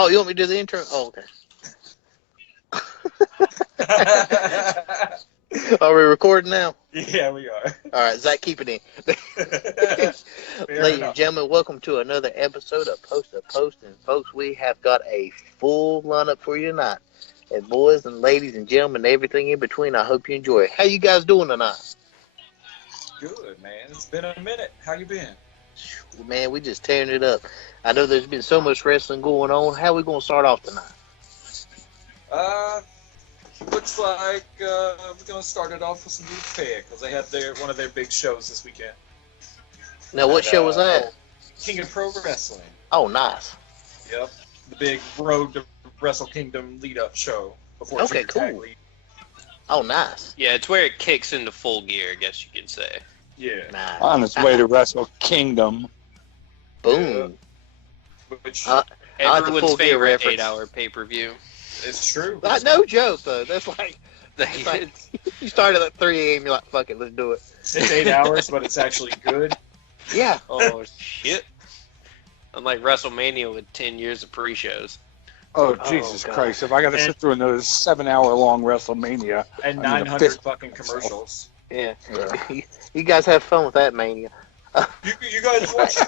Oh, you want me to do the intro? Oh, okay. Are we recording now? Yeah, we are. All right, Zach, keep it in. Ladies and gentlemen, welcome to another episode of Post to Post. And folks, we have got a full lineup for you tonight. And boys and ladies and gentlemen, everything in between, I hope you enjoy it. How you guys doing tonight? Good, man. It's been a minute. How you been? Man, we just tearing it up. I know there's been so much wrestling going on. How are we going to start off tonight? Looks like we're going to start it off with some New Japan because they had one of their big shows this weekend. Now, what show was that? King of Pro Wrestling. Oh, nice. Yep. The big Road to Wrestle Kingdom lead-up show before Okay, cool. Tag League. Oh, nice. Yeah, it's where it kicks into full gear, I guess you could say. Yeah. Nice. On its way to Wrestle Kingdom. Boom. Which Everyone's favorite reference. 8-hour pay-per-view. is true. No joke, though. That's like, you started at 3 a.m., you're like, fuck it, let's do it. It's 8 hours, but it's actually good. Yeah. Oh, shit. Unlike WrestleMania with 10 years of pre-shows. Oh, Jesus God. Christ. If I got to sit through another 7-hour-long WrestleMania. And I'm gonna 900 fist fucking commercials. Yeah. You guys have fun with that, Mania. You guys watched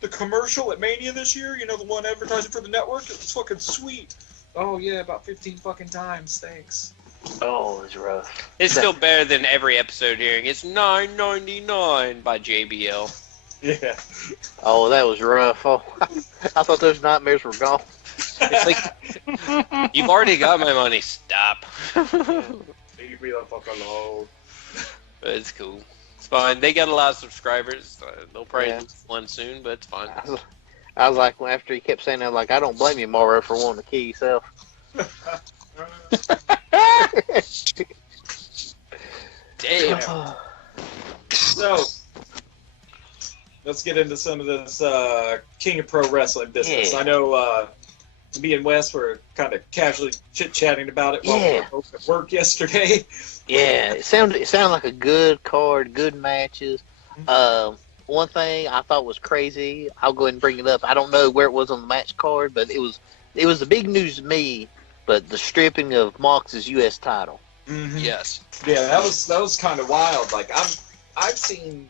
the commercial at Mania this year? You know, the one advertising for the network? It was fucking sweet. Oh, yeah, about 15 fucking times. Thanks. Oh, it's rough. It's still better than every episode hearing. It's $9.99 by JBL. Yeah. Oh, that was rough. Oh, I thought those nightmares were gone. It's like, you've already got my money. Stop. Leave me the fuck alone. But it's cool. It's fine. They got a lot of subscribers. They'll probably Yeah. lose one soon, but it's fine. I was like, after he kept saying that, like, I don't blame you, Mauro, for wanting to kill yourself. Damn. So, let's get into some of this King of Pro Wrestling business. Yeah. I know me and Wes were kind of casually chit-chatting about it while we were both at work yesterday. Yeah, it sounded like a good card, good matches. One thing I thought was crazy, I'll go ahead and bring it up. I don't know where it was on the match card, but it was the big news to me, but the stripping of Mox's U.S. title. Mm-hmm. Yes. Yeah, that was kind of wild. Like I've seen,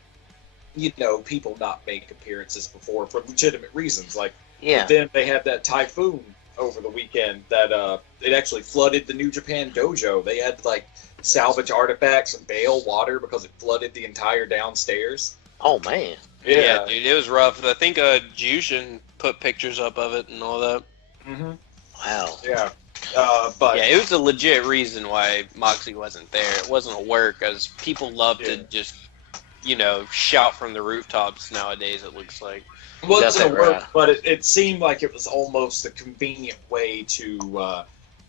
people not make appearances before for legitimate reasons. Like, Yeah. then they had that typhoon over the weekend that it actually flooded the New Japan dojo. They had like salvage artifacts and bail water because it flooded the entire downstairs. Oh, man. Yeah, dude, it was rough. I think Jushin put pictures up of it and all that. Mm-hmm. Wow. Yeah. But Yeah, it was a legit reason why Moxley wasn't there. It wasn't a work, because people love to just, shout from the rooftops nowadays, it looks like. it wasn't a That's work, right. but it seemed like it was almost a convenient way to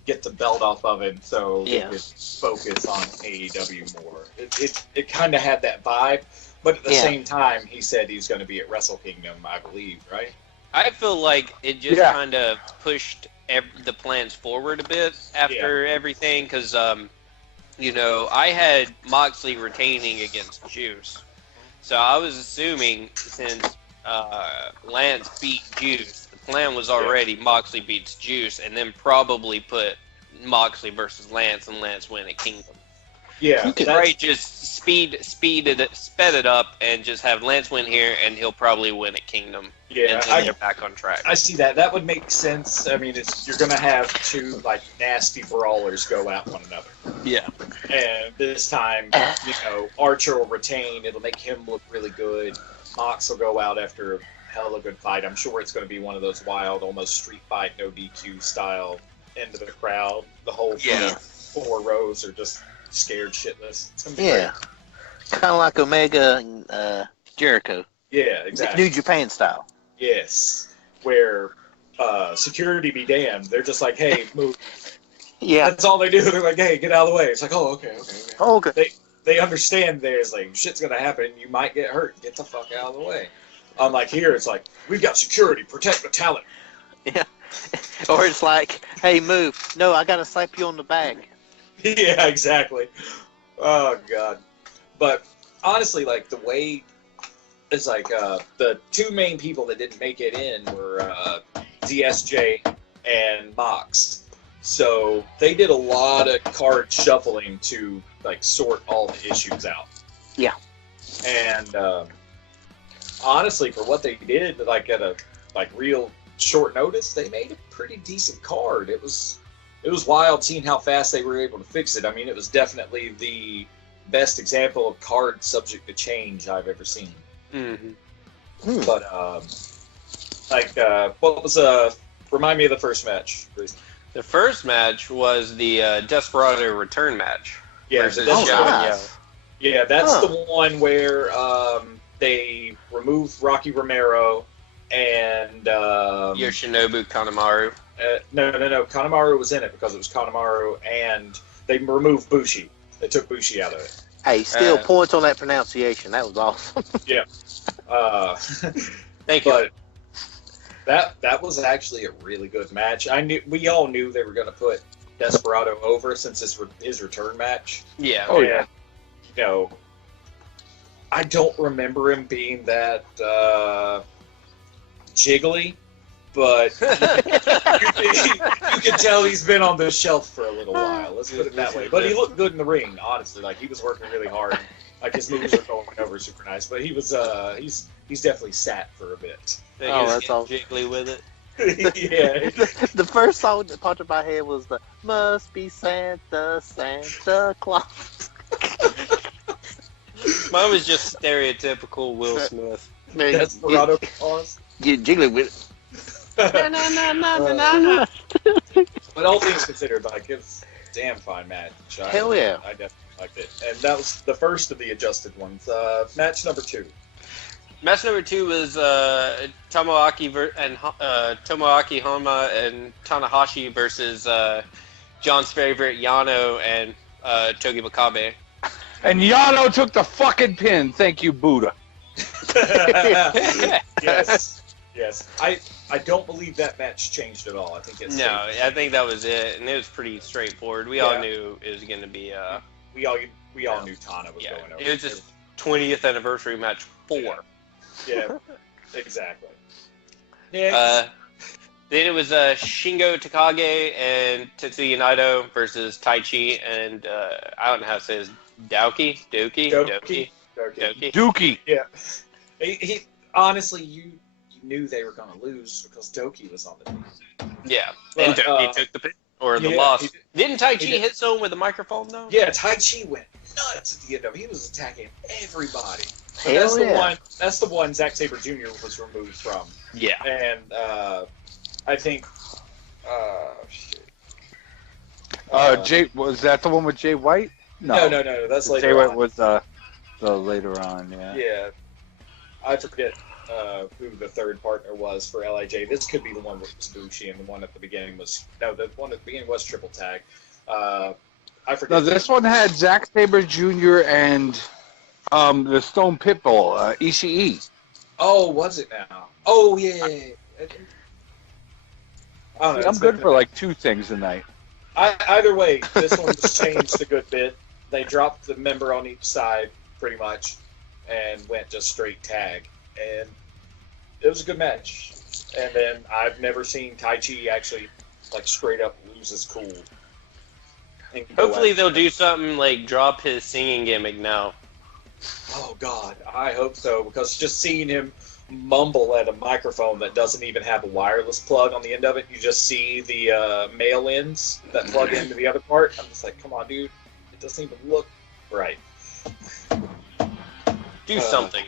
get the belt off of him so he Yeah. could focus on AEW more. It kind of had that vibe, but at the Yeah. same time, he said he's going to be at Wrestle Kingdom, I believe, right? I feel like it just Yeah. kind of pushed the plans forward a bit after everything, because, I had Moxley retaining against Juice. So I was assuming since Lance beat Juice, the plan was already Moxley beats Juice, and then probably put Moxley versus Lance, and Lance win at Kingdom. Yeah, You could just sped it up and just have Lance win here, and he'll probably win at Kingdom. yeah. And then they're back on track. I see that. That would make sense. I mean, you're going to have two nasty brawlers go at one another. Yeah. And this time, Archer will retain. It'll make him look really good. Mox will go out after a hell of a good fight. I'm sure it's going to be one of those wild, almost street fight, no DQ style into the crowd. The whole Yeah. 4 rows are just scared shitless. It's gonna be Yeah. Kind of like Omega and Jericho. great. Yeah, exactly. New Japan style. Yes. Where security be damned. They're just like, hey, move. Yeah. That's all they do. They're like, hey, get out of the way. It's like, oh, okay. Oh, okay. They understand there's shit's gonna happen. You might get hurt. Get the fuck out of the way. Unlike here, it's like, we've got security. Protect the talent. Yeah. Or it's like, hey, move. No, I got to slap you on the back. Yeah, exactly. Oh, God. But honestly, the way it's the two main people that didn't make it in were ZSJ, and Mox. So they did a lot of card shuffling to like sort all the issues out. Yeah. And honestly, for what they did, like at a real short notice, they made a pretty decent card. It was wild seeing how fast they were able to fix it. I mean, it was definitely the best example of card subject to change I've ever seen. Mm-hmm. But what was remind me of the first match, Bruce. The first match was the Desperado return match. Yeah, versus that's Joe and nice. Yeah, that's the one where they removed Rocky Romero and Yoshinobu Kanemaru. No. Kanemaru was in it because it was Kanemaru, and they removed Bushi. They took Bushi out of it. Hey, still points on that pronunciation. That was awesome. Yeah. Thank you. But that was actually a really good match. We all knew they were going to put Desperado over since his return match. Yeah. Oh, And, yeah. You know, I don't remember him being that jiggly, but you can tell he's been on the shelf for a little while. Let's put it that way. But he looked good in the ring, honestly. Like, he was working really hard. Like, his moves were going over super nice. But he was he's definitely sat for a bit. That's all. Jiggly with it. Yeah. The first song that popped in my head was the "Must Be Santa, Santa Claus." Mine was just stereotypical Will Smith. Man, Desperado Claus. get jiggly with it. But all things considered, like, it's a damn fine match. Hell yeah. I definitely liked it. And that was the first of the adjusted ones. Match number 2. Match number 2 was Tomoaki Honma and Tanahashi versus John's favorite Yano and Togi Makabe. And Yano took the fucking pin. Thank you, Buddha. Yes. I don't believe that match changed at all. I think it's I think that was it, and it was pretty straightforward. We all knew it was going to be. We all knew Tana was going over. It was just 20th anniversary match 4. Yeah, exactly. Yeah. Then it was Shingo Takagi and Tetsuya Naito versus Taichi and I don't know how to say this. Doki. Dookie. Yeah. He honestly, you knew they were going to lose because Doki was on the team. Yeah, But, and Doki took the pin or the loss. Didn't Taichi hit someone with a microphone though? Yeah, Taichi went nuts at the end of it. He was attacking everybody. So Hell that's the one Zack Sabre Jr. was removed from. Yeah. And I think Jay, was that the one with Jay White? No. That's later Jay White on. was the later on, yeah. Yeah. I forget who the third partner was for LIJ. This could be the one with Bushi, and the one at the beginning was the one at the beginning was Triple Tag. I forget. No, this one had Zack Sabre Jr. and the Stone Pitbull, ECE. Oh, was it now? Oh, yeah. I don't know, I'm good for like 2 things a night. Either way, this one was changed a good bit. They dropped the member on each side, pretty much, and went just straight tag. And it was a good match. And then I've never seen Taichi actually, like, straight up lose his cool. Hopefully they'll do something like drop his singing gimmick now. Oh, God, I hope so, because just seeing him mumble at a microphone that doesn't even have a wireless plug on the end of it, you just see the male ends that plug into the other part. I'm just like, come on, dude, it doesn't even look right. Do something.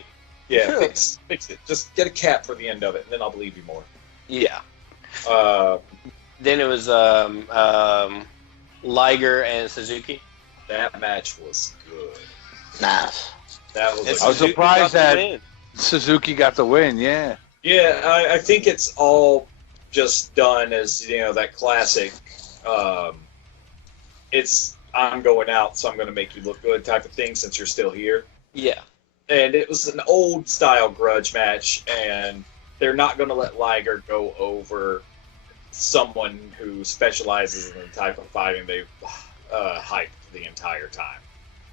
Yeah, fix it. Just get a cap for the end of it, and then I'll believe you more. Yeah. Then it was Liger and Suzuki. That match was good. Nice. That was. I was surprised that Suzuki got the win. Yeah. Yeah, I think it's all just done as that classic. It's I'm going out, so I'm going to make you look good type of thing since you're still here. Yeah. And it was an old style grudge match, and they're not going to let Liger go over someone who specializes in the type of fighting they've hyped the entire time,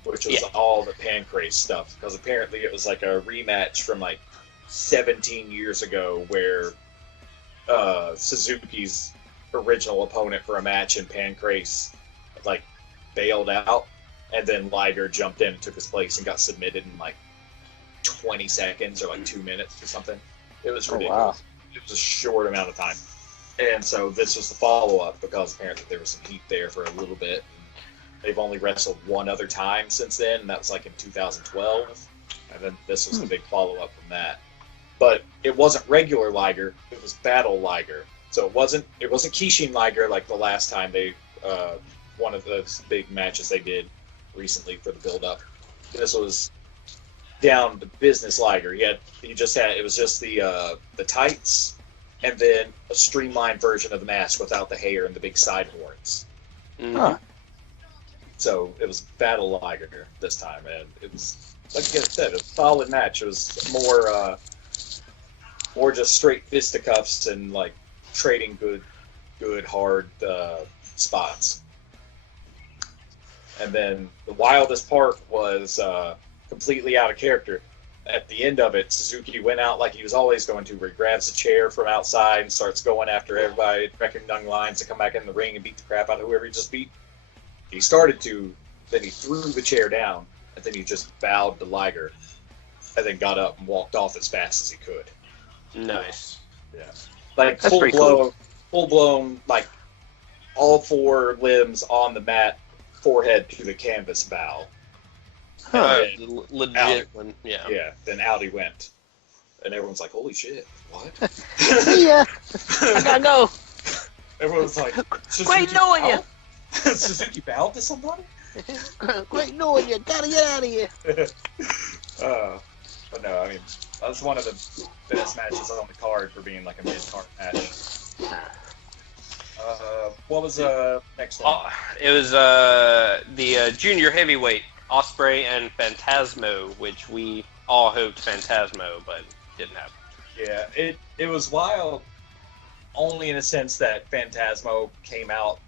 which was all the Pancrase stuff, because apparently it was like a rematch from like 17 years ago where Suzuki's original opponent for a match in Pancrase like bailed out, and then Liger jumped in and took his place and got submitted in like 20 seconds or like 2 minutes or something. It was ridiculous. wow. It was a short amount of time. And so this was the follow-up because apparently there was some heat there for a little bit. They've only wrestled one other time since then, and that was like in 2012. And then this was the big follow-up from that. But it wasn't regular Liger, it was Battle Liger. So it wasn't Kishin Liger like the last time they one of those big matches they did recently for the build-up. This was down to business Liger. It was just the tights and then a streamlined version of the mask without the hair and the big side horns. Mm-hmm. Huh. So it was Battle Liger this time, and it was, like I said, a solid match. It was more just straight fisticuffs and like trading good hard spots. And then the wildest part was completely out of character. At the end of it, Suzuki went out like he was always going to, where he grabs a chair from outside and starts going after everybody, wrecking young lines to come back in the ring and beat the crap out of whoever he just beat. He started to, then he threw the chair down, and then he just bowed to Liger, and then got up and walked off as fast as he could. Nice. Yeah. Like That's pretty cool. full blown, like all four limbs on the mat, forehead to the canvas bow. Legit one. Yeah. Yeah, then out he went. And everyone's like, holy shit, what? Yeah, I gotta go. Everyone's like, Great knowing you. Suzuki bowed to somebody? Great knowing you. Gotta get out of here. But no, I mean, that was one of the best matches on the card for being like a mid-card match. What was next one? It was the junior heavyweight, Ospreay and Phantasmo, which we all hoped Phantasmo, but didn't happen. Yeah, it was wild, only in a sense that Phantasmo came out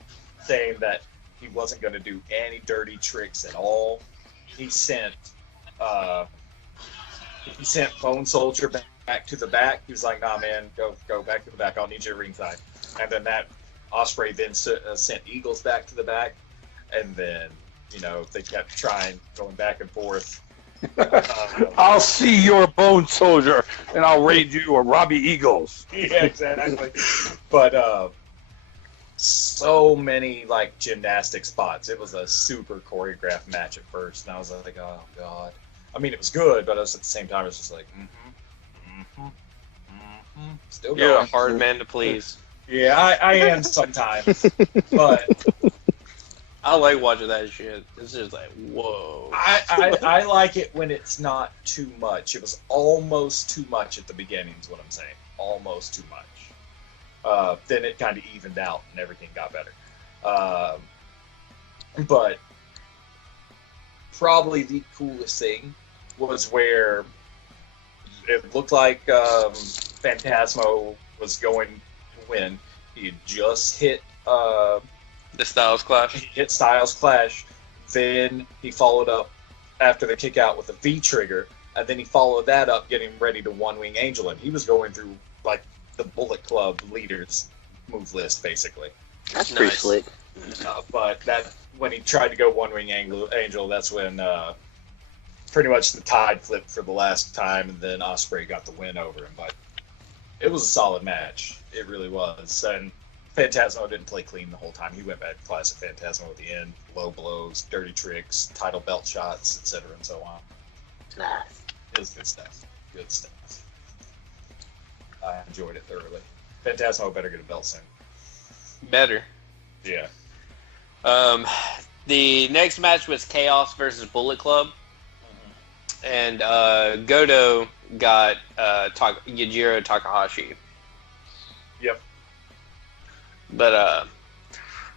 saying that he wasn't going to do any dirty tricks at all. He sent Bone Soldier back to the back. He was like, "Nah, man, go back to the back. I'll need you at ringside." And then that Ospreay then sent Eagles back to the back, and then they kept going back and forth. I'll see your Bone Soldier, and I'll raid you a Robbie Eagles. Yeah, exactly. But so many like gymnastic spots. It was a super choreographed match at first, and I was like, "Oh god." I mean, it was good, but at the same time, it was just like, still going. You're a hard man to please. Yeah, I am sometimes, but I like watching that shit. It's just like, whoa. I like it when it's not too much. It was almost too much at the beginning, is what I'm saying. Almost too much. Then it kind of evened out and everything got better. But probably the coolest thing was where it looked like Phantasmo was going to win. He had just hit The Styles Clash. He hit Styles Clash. Then he followed up after the kick out with a V trigger, and then he followed that up getting ready to One Wing Angel him. He was going through like the Bullet Club leaders move list basically. That's pretty Nice. slick. But that when he tried to go One Wing Angel, that's when pretty much the tide flipped for the last time, and then Ospreay got the win over him. But it was a solid match. It really was. And Phantasmo didn't play clean the whole time. He went back to classic Phantasmo at the end. Low blows, dirty tricks, title belt shots, etc. and so on. Nice. It was good stuff. Good stuff. I enjoyed it thoroughly. Phantasmo better get a belt soon. Better. Yeah. The next match was Chaos versus Bullet Club. And Goto got Yujiro Takahashi. Yep. But,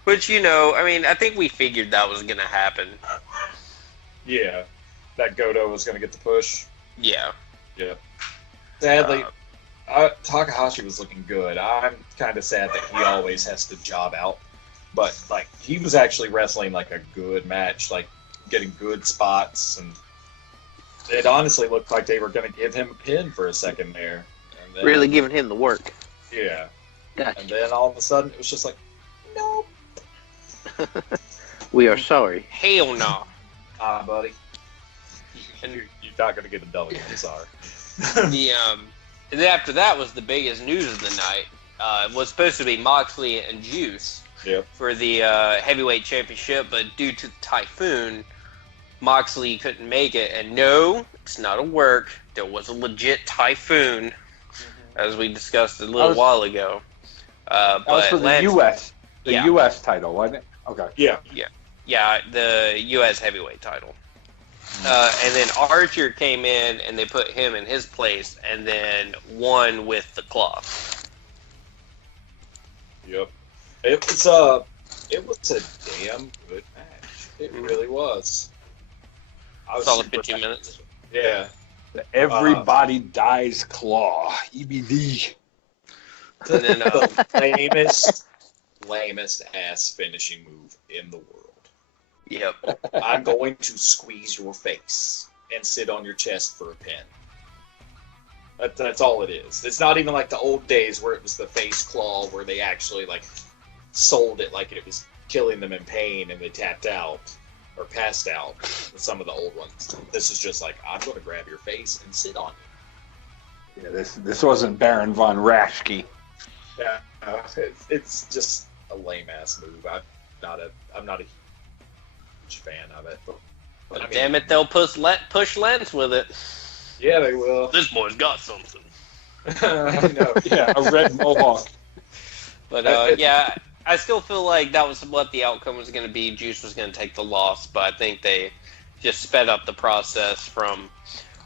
which, I mean, I think we figured that was going to happen. Yeah. That Goto was going to get the push. Yeah. Yeah. Sadly, Takahashi was looking good. I'm kind of sad that he always has to job out. But, like, he was actually wrestling, like, a good match, like, getting good spots. And it honestly looked like they were going to give him a pin for a second there. And then, Really giving him the work. Yeah. Gotcha. And then all of a sudden, it was just like, nope. We are sorry. Hell no. Buddy. You're not going to get a W. I'm sorry. And then after that was the biggest news of the night. It was supposed to be Moxley and Juice for the heavyweight championship, but due to the typhoon, Moxley couldn't make it. And no, it's not a work. There was a legit typhoon, as we discussed a little while ago. That was for the U.S. The U.S. title, wasn't it? Okay. Yeah, the U.S. heavyweight title. And then Archer came in, and they put him in his place, and then won with the cloth. Yep. It was a damn good match. It really was. Solid 15 minutes. Yeah. The Everybody Dies Claw, EBD. And then, the lamest ass finishing move in the world. Yep. I'm going to squeeze your face and sit on your chest for a pin. That's all it is. It's not even like the old days where it was the face claw where they actually like sold it like it was killing them in pain and they tapped out or passed out with some of the old ones. This is just like, I'm going to grab your face and sit on you. Yeah, this wasn't Baron von Raschke. Yeah, it's just a lame ass move. I'm not a huge fan of it. But I mean, damn it, they'll push Lance with it. Yeah, they will. This boy's got something. Yeah, a red mohawk. But yeah, I still feel like that was what the outcome was going to be. Juice was going to take the loss, but I think they just sped up the process from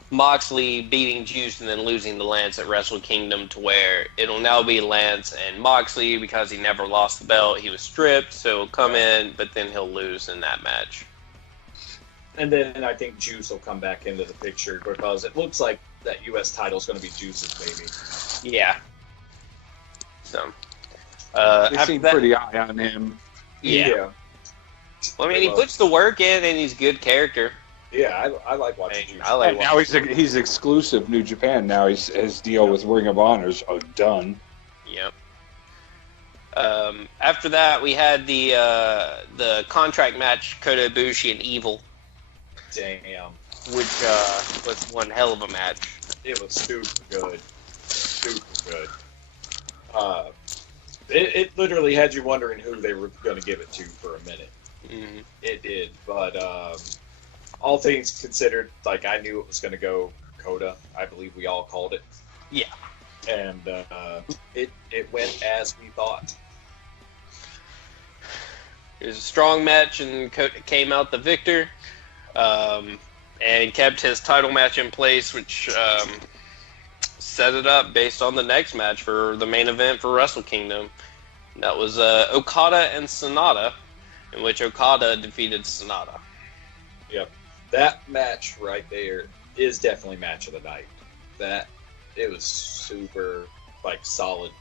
Moxley beating Juice and then losing to Lance at Wrestle Kingdom to where it'll now be Lance and Moxley because he never lost the belt. He was stripped, so he'll come in, but then he'll lose in that match. And then I think Juice will come back into the picture because it looks like that U.S. title is going to be Juice's baby. Yeah. So, they seem pretty high on him. Yeah. Well, I mean, he puts the work in, and he's a good character. Yeah, I like watching Juice. And now he's exclusive New Japan. Now his deal with Ring of Honor's done. Yep. After that, we had the contract match, Kota Ibushi and Evil. Damn. Which was one hell of a match. It was super good. It literally had you wondering who they were going to give it to for a minute. Mm-hmm. It did, but all things considered, like I knew it was going to go Kota. I believe we all called it. Yeah. And it went as we thought. It was a strong match, and Kota came out the victor. And kept his title match in place, which set it up based on the next match for the main event for Wrestle Kingdom. That was Okada and Sonata, in which Okada defeated Sonata. Yep. That match right there is definitely match of the night. It was super solid,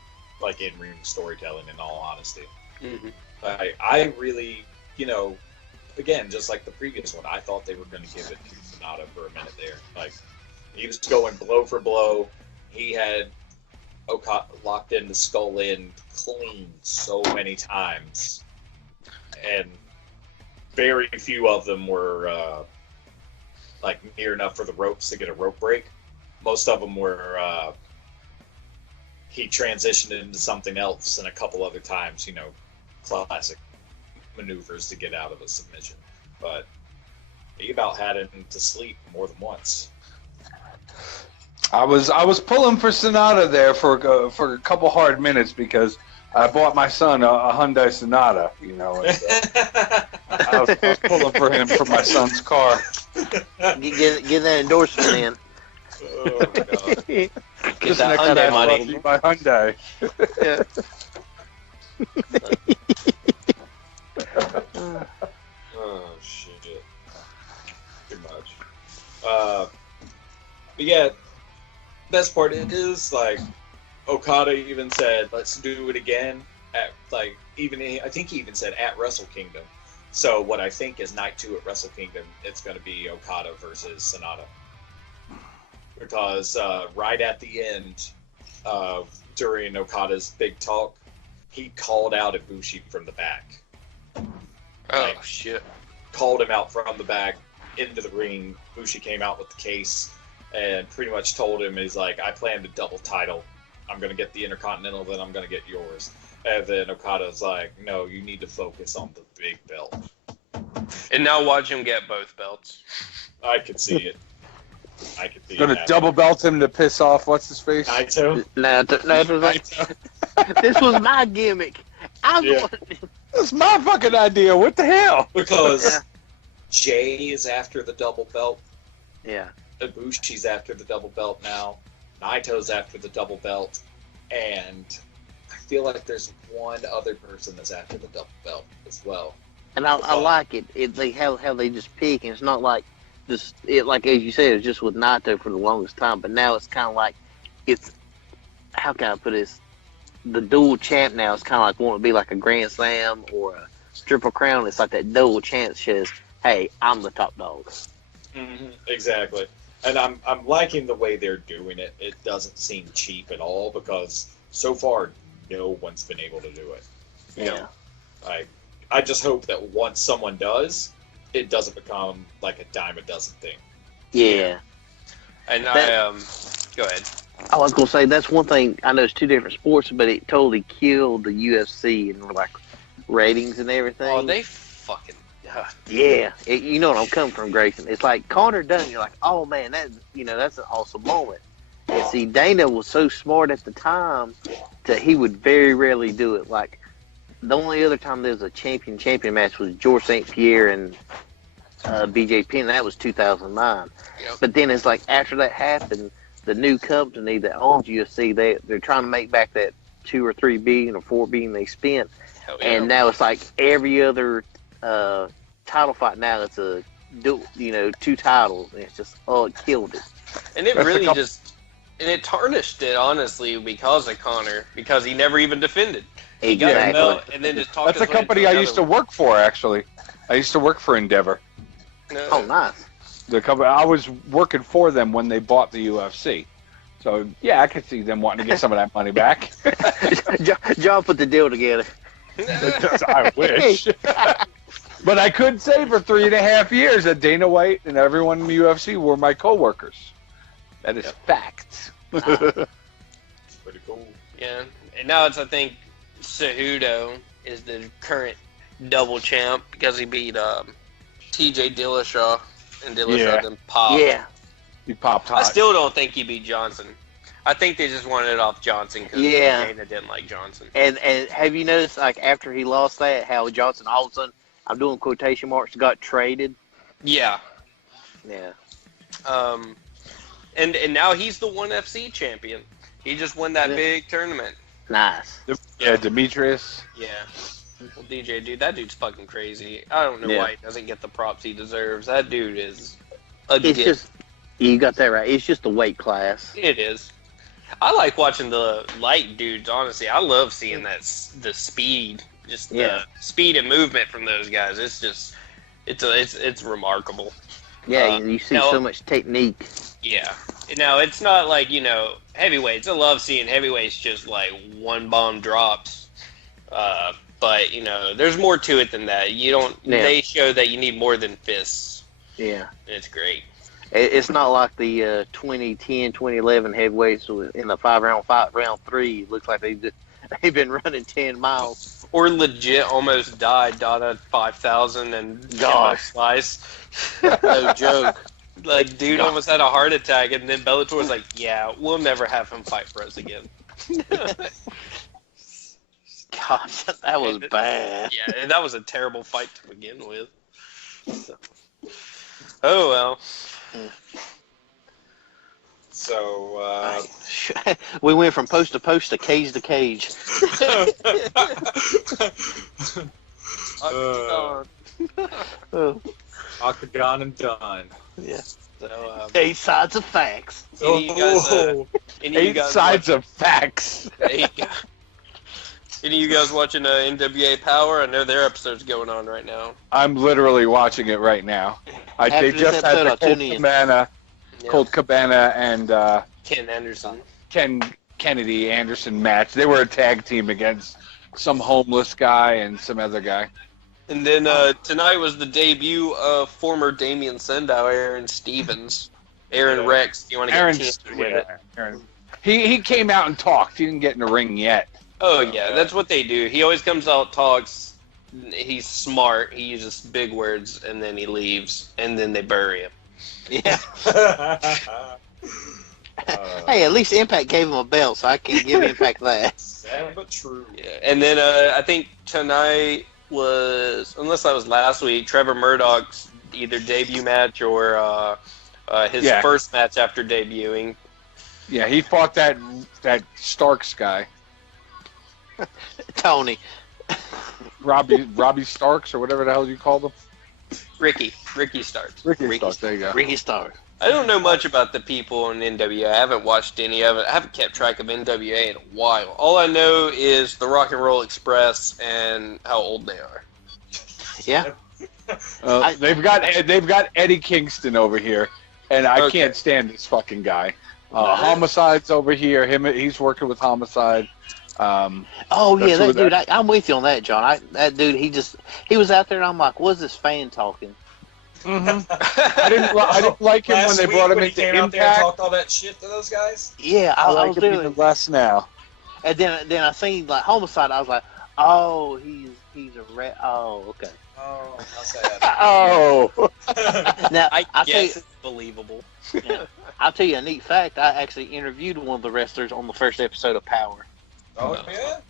in-ring storytelling, in all honesty. Mm-hmm. I really, again, just like the previous one, I thought they were going to give it to Sonata for a minute there. He was going blow for blow. He had Okada locked in the skull in clean so many times. And very few of them were, near enough for the ropes to get a rope break. Most of them were, he transitioned into something else, and a couple other times, classic maneuvers to get out of a submission, but he about had him to sleep more than once. I was pulling for Sonata there for a couple hard minutes because I bought my son a Hyundai Sonata, and, I was pulling for him for my son's car. Get that endorsement in. Oh my god! Get that Hyundai money. My Hyundai. Yeah. Oh shit! Too much. But yeah, best part is Okada even said, "Let's do it again." I think he even said at Wrestle Kingdom. So what I think is night 2 at Wrestle Kingdom, it's going to be Okada versus Sonata. Because right at the end, during Okada's big talk, he called out Ibushi from the back. Oh, shit. Called him out from the back into the ring. Ibushi came out with the case and pretty much told him, he's like, I plan to double title. I'm going to get the Intercontinental, then I'm going to get yours. And then Okada's like, no, you need to focus on the big belt. And now watch him get both belts. I could see it. I could see it. Gonna double belt him to piss off what's his face? Naito. This was my gimmick. Yeah. That's my fucking idea. What the hell? Because Jay is after the double belt. Yeah. Ibushi's after the double belt now. Naito's after the double belt. And I feel like there's one other person that's after the double belt as well. And I like it. They how they just pick, and it's not like just it like as you said, it was just with Naito for the longest time. But now it's kind of like it's how can I put this? The dual champ now is kind of like wanting to be like a Grand Slam or a Triple Crown. It's like that dual champ says, "Hey, I'm the top dog." Mm-hmm. Exactly. And I'm liking the way they're doing it. It doesn't seem cheap at all because so far no one's been able to do it. You know, I just hope that once someone does, it doesn't become like a dime a dozen thing. Yeah. And go ahead. I was gonna say that's one thing. I know it's two different sports, but it totally killed the UFC and like ratings and everything. Oh, they fucking. Yeah, you know what I'm coming from, Grayson. It's like Connor done. You're like, oh man, that's an awesome moment. And see, Dana was so smart at the time that he would very rarely do it. Like the only other time there was a champion match was George St. Pierre and BJP, and that was 2009. Yep. But then it's like after that happened, the new company that owns UFC, they're trying to make back that $2 or $3 billion or $4 billion they spent, and now it's like every other title fight now it's a two titles, and it's just it killed it. And it really it tarnished it honestly because of Connor, because he never even defended. He got the belt and then just talked. That's a company I used to work for, actually. I used to work for Endeavor. Oh, nice. The company I was working for them when they bought the UFC. So yeah, I could see them wanting to get some of that money back. John put the deal together. I wish. But I could say for 3.5 years that Dana White and everyone in the UFC were my coworkers. That is fact. Pretty cool. Yeah, and now I think Cejudo is the current double champ because he beat T.J. Dillashaw, and Dillashaw then popped. Yeah, he popped hot. I still don't think he beat Johnson. I think they just wanted it off Johnson because Dana didn't like Johnson. And have you noticed, like, after he lost that, how Johnson all of a sudden, I'm doing quotation marks, got traded? Yeah. Yeah. And now he's the ONE FC champion. He just won that big tournament. Nice. Yeah, Demetrius. Yeah. Well, DJ, dude, that dude's fucking crazy. I don't know why he doesn't get the props he deserves. That dude is just, you got that right. It's just the weight class. It is. I like watching the light dudes, honestly. I love seeing the speed, just the speed and movement from those guys. It's just, it's remarkable. Yeah, you see so much technique. Yeah. Now, it's not like, heavyweights. I love seeing heavyweights just like one bomb drops. But, there's more to it than that. They show that you need more than fists. Yeah. It's great. It's not like the 2010, 2011 heavyweights in the 5-round fight, round 3. It looks like they've been running 10 miles. Or legit almost died, Dada 5,000 and slice. No joke. Like, dude almost had a heart attack, and then Bellator was like, yeah, we'll never have him fight for us again. Gosh, that was bad. Yeah, and that was a terrible fight to begin with. So. Oh, well. So, we went from post to post to cage to cage. Octagon and done. Yeah. So, 8 sides of facts. Eight sides of facts. There you go. Any of you guys watching NWA Power? I know their episode's going on right now. I'm literally watching it right now. They just had the Colt Cabana and Ken Anderson. Ken Kennedy Anderson match. They were a tag team against some homeless guy and some other guy. And then tonight was the debut of former Damian Sandow, Aaron Stevens. Aaron Rex, do you want to get teamed with it? Aaron. He came out and talked. He didn't get in the ring yet. Oh, yeah, that's what they do. He always comes out, talks. He's smart. He uses big words, and then he leaves, and then they bury him. Yeah. Hey, at least Impact gave him a belt, so I can give Impact that. Sad but true. Yeah. And then I think tonight was, unless that was last week, Trevor Murdoch's either debut match or his first match after debuting. Yeah, he fought that Starks guy. Tony. Robbie Starks or whatever the hell you called him. Ricky Starks. Ricky Starks, there you go. Ricky Starks. I don't know much about the people in NWA. I haven't watched any of it. I haven't kept track of NWA in a while. All I know is the Rock and Roll Express and how old they are. Yeah. They've got Eddie Kingston over here, and I can't stand this fucking guy. Homicide's over here. He's working with Homicide. That dude. I'm with you on that, John. That dude. He was out there, and I'm like, what's this fan talking? Mm-hmm. I didn't like him when they brought him into came Impact. out there and talked all that shit to those guys. Yeah, I was like him even less now. And then I seen like Homicide. I was like, oh, he's a rat. Oh, okay. Oh, how sad. Oh. Now I I'll guess it's believable. Yeah, I'll tell you a neat fact. I actually interviewed one of the wrestlers on the first episode of Power. Oh yeah.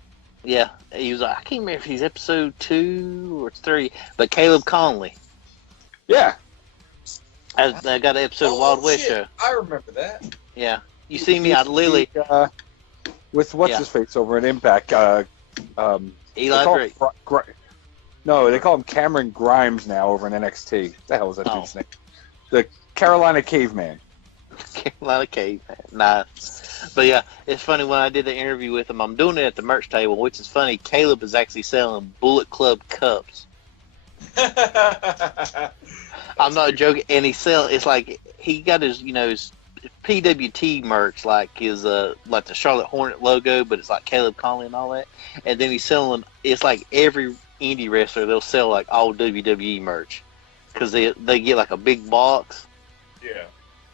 Yeah, he was like, I can't remember if he's episode 2 or 3, but Caleb Conley. Yeah. I got an episode of Wild West show. I remember that. Yeah. You see me, I literally... with what's his face over at Impact? Eli Drake. No, they call him Cameron Grimes now over in NXT. What the hell was that dude's name? The Carolina Caveman. Carolina Caveman. Nice. But yeah, it's funny when I did the interview with him, I'm doing it at the merch table, which is funny. Caleb is actually selling Bullet Club cups. I'm not joking. And it's like, he got his PWT merch, like his, like the Charlotte Hornet logo, but it's like Caleb Conley and all that. And then he's selling, it's like every indie wrestler, they'll sell like all WWE merch. Because they get like a big box. Yeah.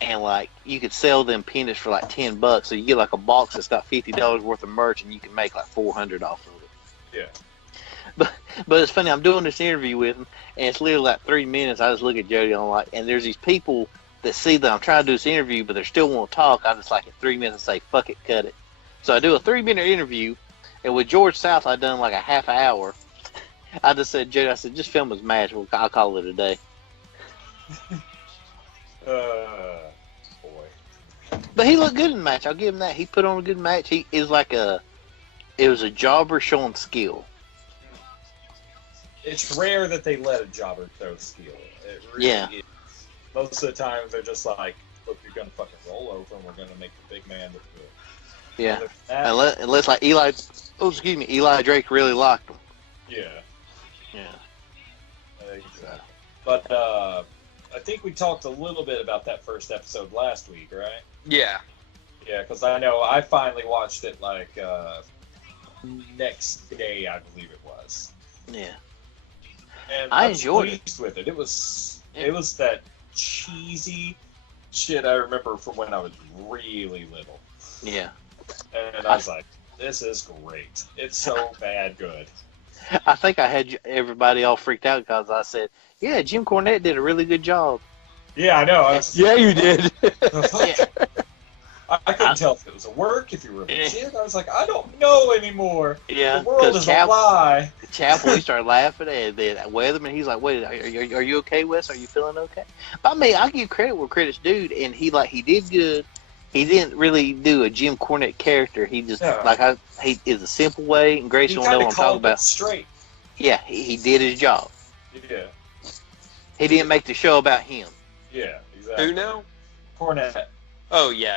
And like you could sell them peanuts for like $10, so you get like a box that's got $50 worth of merch, and you can make like $400 off of it. Yeah. But it's funny. I'm doing this interview with him, and it's literally like 3 minutes. I just look at Jody, and I'm like, and there's these people that see that I'm trying to do this interview, but they still want to talk. I just like at 3 minutes say, "Fuck it, cut it." So I do a 3-minute interview, and with George South, I done like a half hour. I just said, Jody, I said, just film his match. I'll call it a day. Boy. But he looked good in the match. I'll give him that. He put on a good match. It was a jobber showing skill. It's rare that they let a jobber show skill. It really is. Most of the time, they're just like, look, you're going to fucking roll over, and we're going to make the big man look good. Yeah. Unless like Eli Drake really liked him. Yeah. Yeah. Exactly. But I think we talked a little bit about that first episode last week, right? Yeah. Yeah, because I know I finally watched it like next day, I believe it was. Yeah. And I was enjoyed pleased with it. It was that cheesy shit I remember from when I was really little. Yeah. And I was like, this is great. It's so bad good. I think I had everybody all freaked out because I said, yeah, Jim Cornette did a really good job. Yeah, I know. Yeah, you did. I couldn't tell if it was a work, if you were legit. I was like, I don't know anymore. Yeah, the world is a lie. Chapel, he started laughing, and then Weatherman, he's like, wait, are you okay, Wes? Are you feeling okay? But, I mean, I give credit where credit's due, and he did good. He didn't really do a Jim Cornette character. He just, he is a simple way, and Grace will know what I'm talking about. Straight. Yeah, he did his job. Yeah. He didn't make the show about him. Yeah, exactly. Who now? Cornette. Oh, yeah.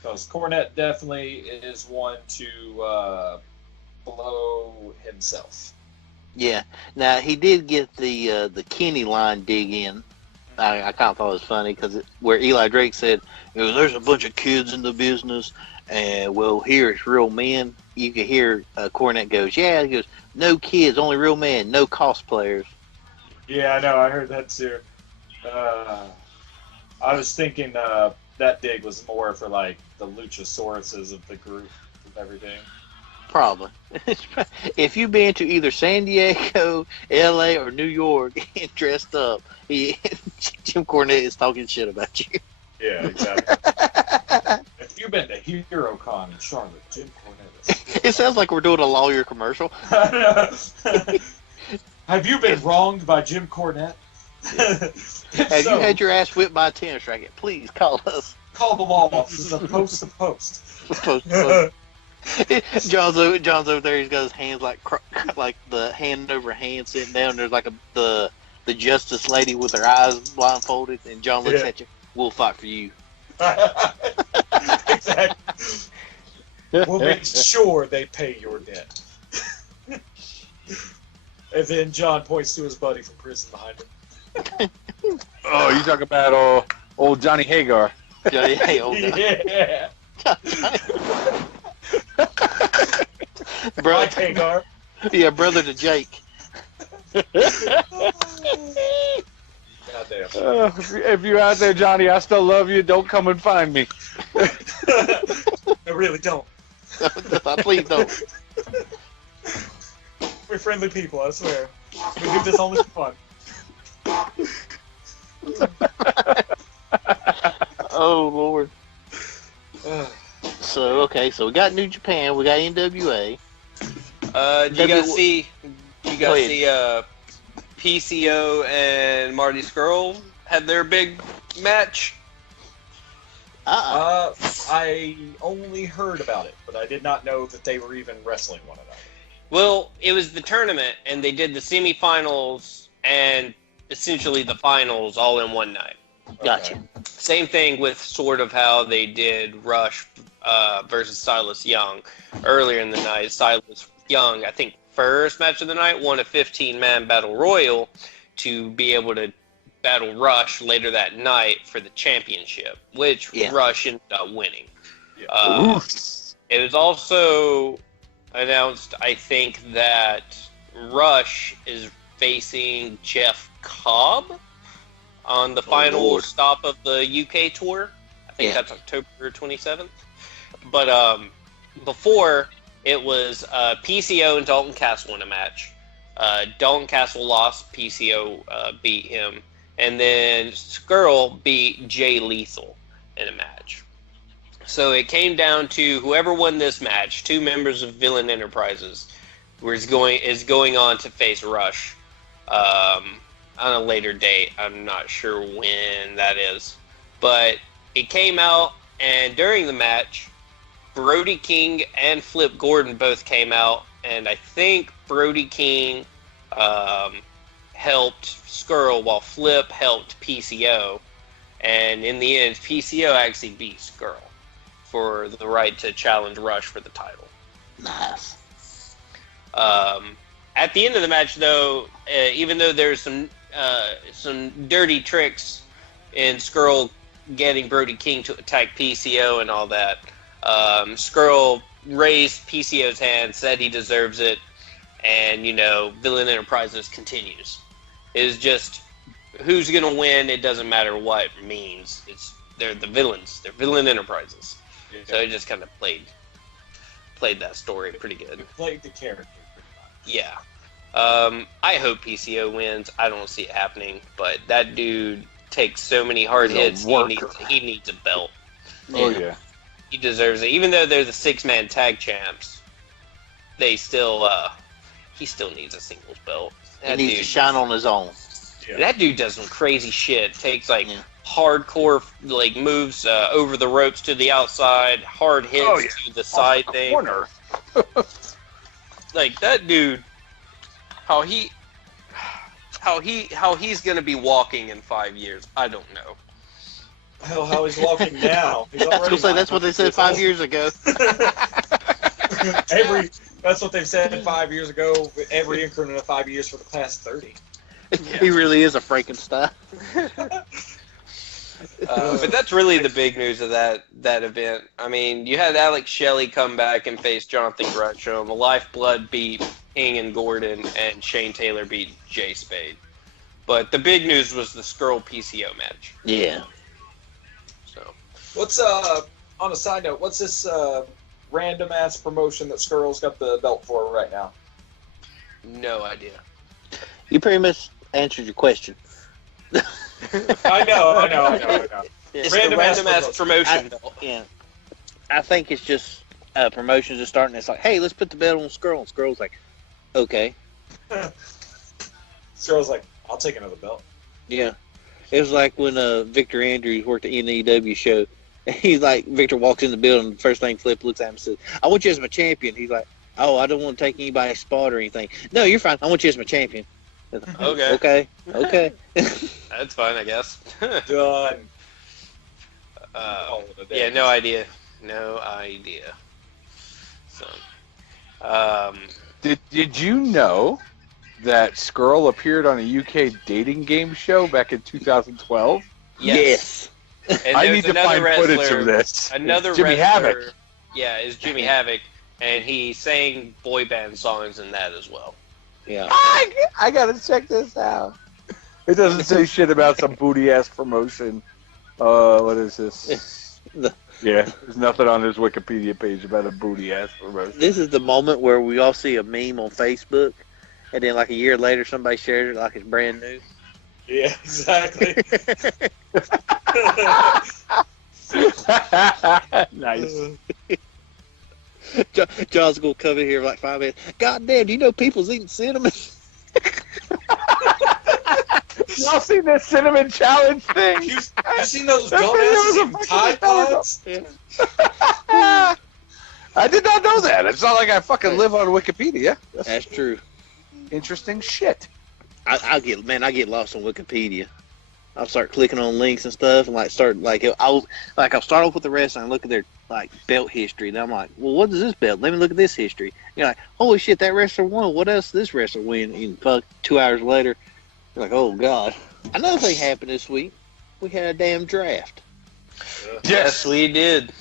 Because Cornette definitely is one to blow himself. Yeah. Now, he did get the Kenny line dig in. I kind of thought it was funny because where Eli Drake said, there's a bunch of kids in the business, and, well, here it's real men. you could hear Cornette goes, "Yeah," he goes, "No kids, only real men, no cosplayers." Yeah, I know. I heard that too. I was thinking that dig was more for like the Luchasauruses of the group of everything. Probably. If you've been to either San Diego, L.A., or New York and dressed up, Jim Cornette is talking shit about you. Yeah, exactly. If you've been to HeroCon in Charlotte, Jim Cornette. It sounds like we're doing a lawyer commercial. Have you been wronged by Jim Cornette? Have you had your ass whipped by a tennis racket? Please call us. Call the law office. Post to post. John's over there. He's got his hands like the hand over hand sitting down. There's like the justice lady with her eyes blindfolded, and John looks at you. We'll fight for you. Exactly. We'll make sure they pay your debt. And then John points to his buddy from prison behind him. Oh, you talk about old Johnny Hagar. Johnny, hey, old guy. Yeah. Bro, Like Hagar. yeah, brother to Jake. Goddamn. If you're out there, Johnny, I still love you. Don't come and find me. I really don't. Please don't. We're friendly people, I swear. We do this only for fun. Oh Lord. So we got New Japan, we got NWA. Did you guys see PCO and Marty Scurll had their big match? I only heard about it, but I did not know that they were even wrestling one another. Well, it was the tournament, and they did the semifinals and essentially the finals all in one night. Gotcha. Okay. Same thing with sort of how they did Rush versus Silas Young earlier in the night. Silas Young, I think, first match of the night, won a 15-man battle royal to be able to battle Rush later that night for the championship, which Rush ended up winning. Yeah. It was also announced, I think, that Rush is facing Jeff Cobb on the final stop of the UK tour. I think that's October 27th. But before, it was PCO and Dalton Castle in a match. Dalton Castle lost, PCO beat him. And then Scurll beat Jay Lethal in a match. So it came down to whoever won this match, two members of Villain Enterprises, is going on to face Rush on a later date. I'm not sure when that is. But it came out, and during the match, Brody King and Flip Gordon both came out, and I think Brody King helped Scurll while Flip helped PCO. And in the end, PCO actually beat Scurll for the right to challenge Rush for the title. Nice. At the end of the match, though, even though there's some dirty tricks in Scurll getting Brody King to attack PCO and all that, Scurll raised PCO's hand, said he deserves it, and, Villain Enterprises continues. It's just, who's going to win, it doesn't matter what it means. They're the villains. They're Villain Enterprises. Yeah. So it just kind of played that story pretty good. It played the character pretty much. Yeah. I hope PCO wins. I don't see it happening, but that dude takes so many hard hits. He needs a belt. Oh, yeah. He deserves it. Even though they're the six-man tag champs, he still needs a singles belt. He needs to shine on his own. Yeah. That dude does some crazy shit. Takes hardcore moves over the ropes to the outside, hard hits to the side thing. Corner. That dude, how he's gonna be walking in 5 years, I don't know. Hell, how he's walking now. He's already that's what they said 5 years ago. That's what they've said 5 years ago. Every increment of 5 years for the past 30. He really is a Frankenstein. But that's really the big news of that event. I mean, you had Alex Shelley come back and face Jonathan Gresham. The Lifeblood beat King and Gordon, and Shane Taylor beat Jay Spade. But the big news was the Skrull PCO match. Yeah. So, What's on a side note? What's this random ass promotion that Skrull's got the belt for right now? no idea. You pretty much answered your question. I know. It's Random the ass random ass promotion belt. Yeah. I think it's just promotions are starting. It's like, hey, let's put the belt on Skrull. And Skrull's like, okay. Skrull's like, I'll take another belt. Yeah. It was like when Victor Andrews worked at NEW show. He's like, Victor walks in the building, first thing Flip looks at him and says, I want you as my champion. He's like, oh, I don't want to take anybody's spot or anything. No, you're fine. I want you as my champion. Okay. Okay. That's fine, I guess. Done. Yeah, no idea. No idea. So, Did you know that Skrull appeared on a UK dating game show back in 2012? yes. And I there's need to another find wrestler, footage of this. Another Jimmy wrestler, Havoc. Yeah, is Jimmy Havoc, and he sang boy band songs in that as well. Yeah. I gotta check this out. It doesn't say shit about some booty ass promotion. What is this? Yeah, there's nothing on his Wikipedia page about a booty ass promotion. This is the moment where we all see a meme on Facebook, and then like a year later, somebody shares it like it's brand new. Yeah, exactly. Nice. John's gonna come in here for like 5 minutes. God damn, do you know people's eating cinnamon? Y'all seen that cinnamon challenge thing? You seen those That video was a dumbasses eating fucking Tide Pods? I did not know that. It's not like I fucking live on Wikipedia. That's true. Interesting shit. I get lost on Wikipedia. I'll start clicking on links and stuff, and I'll start off with the wrestling and look at their like belt history. Then I'm like, well, what is this belt? Let me look at this history. You're like, holy shit, that wrestler won. What else did this wrestler win? And fuck, 2 hours later, you're like, oh god. Another thing happened this week. We had a damn draft. Yes, we did.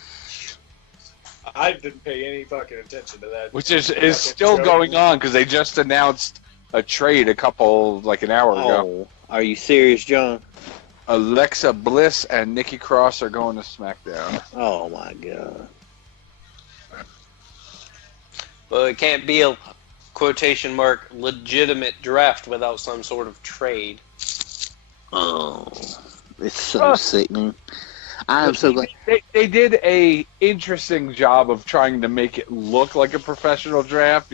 I didn't pay any fucking attention to that. Which is still going on because they just announced a trade an hour ago. Oh, are you serious, John? Alexa Bliss and Nikki Cross are going to SmackDown. Oh my god. Well, it can't be a quotation mark legitimate draft without some sort of trade. Oh, it's so sickening. I am so glad. They did a interesting job of trying to make it look like a professional draft,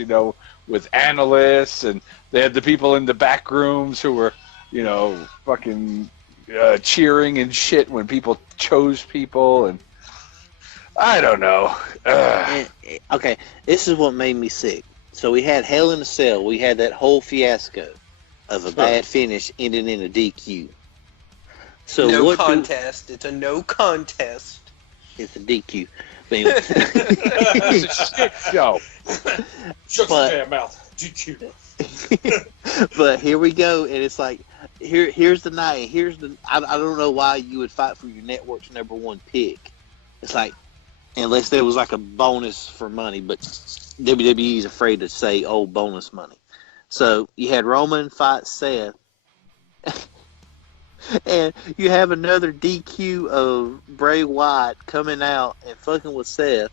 with analysts, and they had the people in the back rooms who were, fucking cheering and shit when people chose people, and I don't know. Okay, this is what made me sick. So we had Hell in a Cell. We had that whole fiasco of a bad finish ending in a DQ. So no contest. It's a no contest. It's a DQ. But anyway. It's a shit show. Shut your damn mouth. GQ. But here we go, and it's like here's the night. I don't know why you would fight for your network's #1 pick. It's like, unless there was like a bonus for money, but WWE is afraid to say, oh, bonus money. So you had Roman fight Seth, and you have another DQ of Bray Wyatt coming out and fucking with Seth,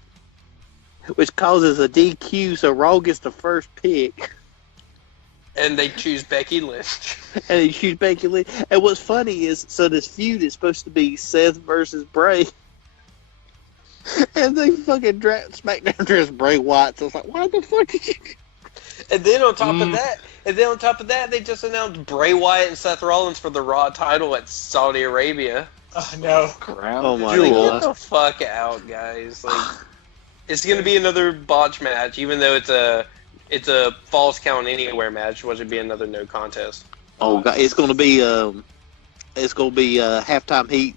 which causes a DQ, so Raw gets the first pick. And they choose Becky Lynch. And they choose Becky Lynch. And what's funny is, so this feud is supposed to be Seth versus Bray. And they fucking SmackDown dressed Bray Wyatt. So it's like, why the fuck did you... And then on top of that, they just announced Bray Wyatt and Seth Rollins for the Raw title at Saudi Arabia. Oh, no. Oh my Like, god. get the fuck out, guys. Like, it's gonna be another botch match, even though it's a false count anywhere match. Which would be another no contest. Oh god, it's gonna be halftime heat.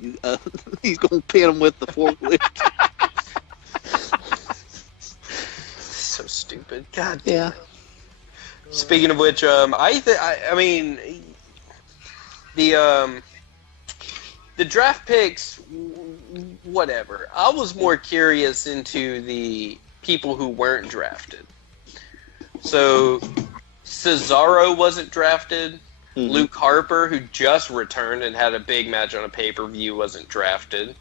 He's gonna pin him with the forklift. So stupid. God. Yeah. Speaking of which, I mean, the the draft picks, whatever. I was more curious into the people who weren't drafted. So, Cesaro wasn't drafted. Mm-hmm. Luke Harper, who just returned and had a big match on a pay-per-view, wasn't drafted.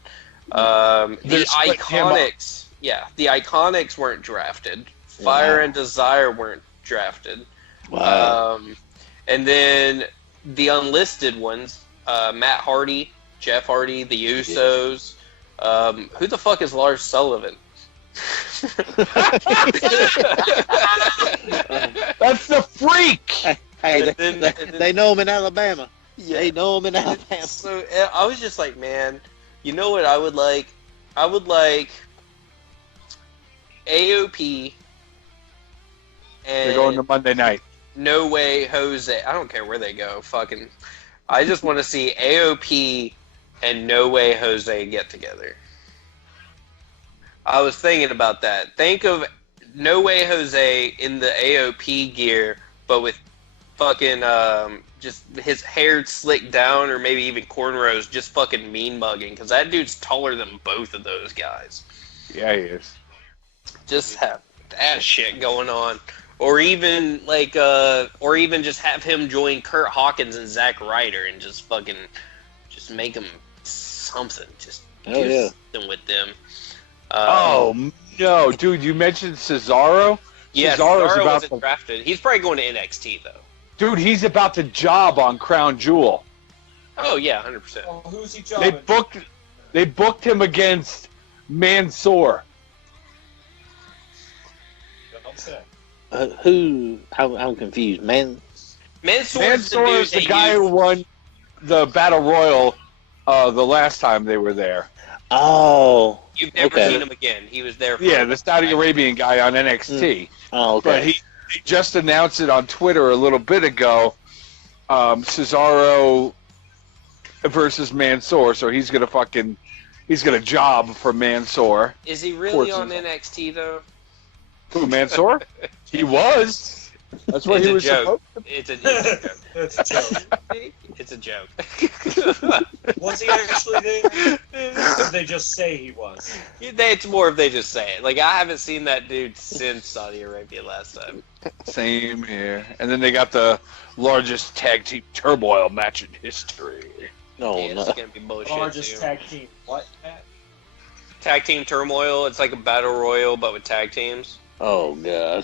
The Iconics, the Iconics weren't drafted. Fire and Desire weren't drafted. Wow. And then the unlisted ones, Matt Hardy, Jeff Hardy, the Usos. Who the fuck is Lars Sullivan? That's the freak. Hey, then, they know him in Alabama. Yeah. They know him in Alabama. So I was just like, man, you know what I would like? I would like AOP and They're going to Monday night. No Way Jose. I don't care where they go. Fucking, I just want to see AOP and No Way Jose get together. I was thinking about that. Think of No Way Jose in the AOP gear, but with fucking just his hair slicked down, or maybe even cornrows, just fucking mean mugging, because that dude's taller than both of those guys. Yeah, he is. Just have that shit going on. Or even or even just have him join Kurt Hawkins and Zack Ryder and just make them something. Just do something with them. Oh no, dude! You mentioned Cesaro. Yeah, Cesaro's Cesaro about wasn't drafted. He's probably going to NXT though. Dude, he's about to job on Crown Jewel. Oh yeah, 100%. Oh, who's he jobbing? They booked him against Mansoor. Don't say. I'm confused. Mansoor is the guy who won the Battle Royal the last time they were there. Oh. You've never seen him again. He was there. The Saudi Arabian guy on NXT. Oh, okay. But he just announced it on Twitter a little bit ago. Cesaro versus Mansoor, so he's gonna job for Mansoor. Is he really on NXT though? Who, Mansoor? He was. That's what he was supposed to be. It's a joke. It's a joke. It's a joke. Was he actually there? Or did they just say he was? It's more if they just say it. Like, I haven't seen that dude since Saudi Arabia last time. Same here. And then they got the largest tag team turmoil match in history. No, yeah, it's gonna be bullshit. Largest too. tag team. What, Matt? Tag team turmoil. It's like a battle royal, but with tag teams. Oh god.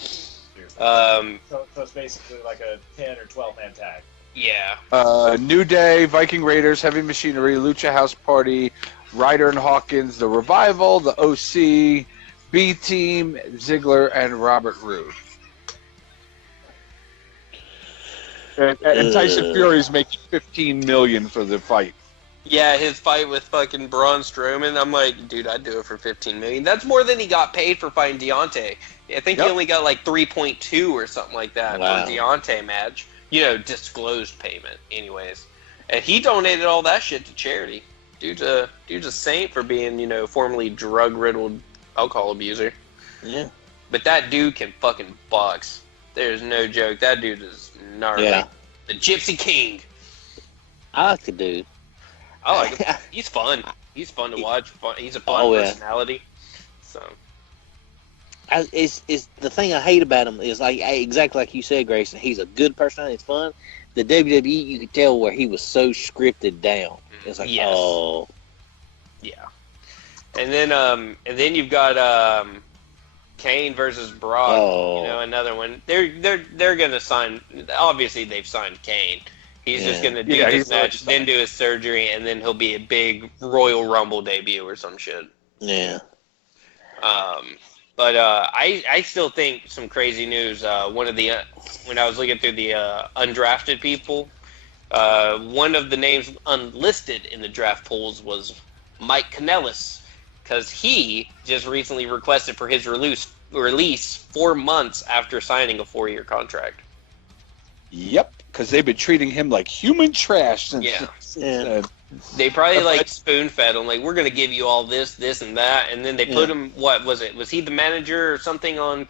So it's basically like a 10 or 12 man tag. Yeah. New Day, Viking Raiders, Heavy Machinery, Lucha House Party, Ryder and Hawkins, The Revival, The OC, B-Team, Ziggler, and Robert Roode. And Tyson Fury's making $15 million for the fight. Yeah, his fight with fucking Braun Strowman. I'm like, dude, I'd do it for $15 million. That's more than he got paid for fighting Deontay. I think he only got like 3.2 or something like that for the Deontay match. You know, disclosed payment, anyways. And he donated all that shit to charity. Dude's a saint for being, formerly drug-riddled alcohol abuser. Yeah. But that dude can fucking box. There's no joke. That dude is gnarly. Yeah. The Gypsy King. I like the dude. I like him. He's fun. He's fun to watch. He's a fun personality. So. It's the thing I hate about him is exactly like you said, Grayson. He's a good person. It's fun. The WWE, you could tell where he was so scripted down. It's like, oh, yeah. And then you've got Kane versus Brock. Oh. Another one. They're gonna sign. Obviously, they've signed Kane. He's just gonna do this match, then do his surgery, and then he'll be a big Royal Rumble debut or some shit. Yeah. But I still think some crazy news. One of the when I was looking through the undrafted people, one of the names unlisted in the draft polls was Mike Kanellis, because he just recently requested for his release 4 months after signing a 4-year contract. Yep, because they've been treating him like human trash since. Yeah. They probably spoon-fed him, like, we're going to give you all this, and that, and then they put him, what was it? Was he the manager or something on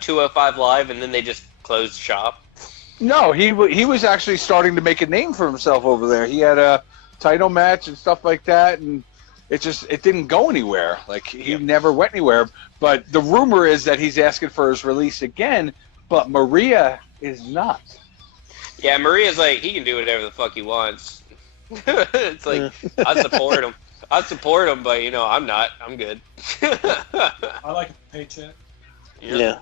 205 Live, and then they just closed shop? No, he was actually starting to make a name for himself over there. He had title match and stuff like that, and it didn't go anywhere. Like, he never went anywhere. But the rumor is that he's asking for his release again, but Maria is not. Yeah, Maria's like, he can do whatever the fuck he wants. It's like, I support him. I support him, but, I'm not. I'm good. I like a paycheck. Yeah.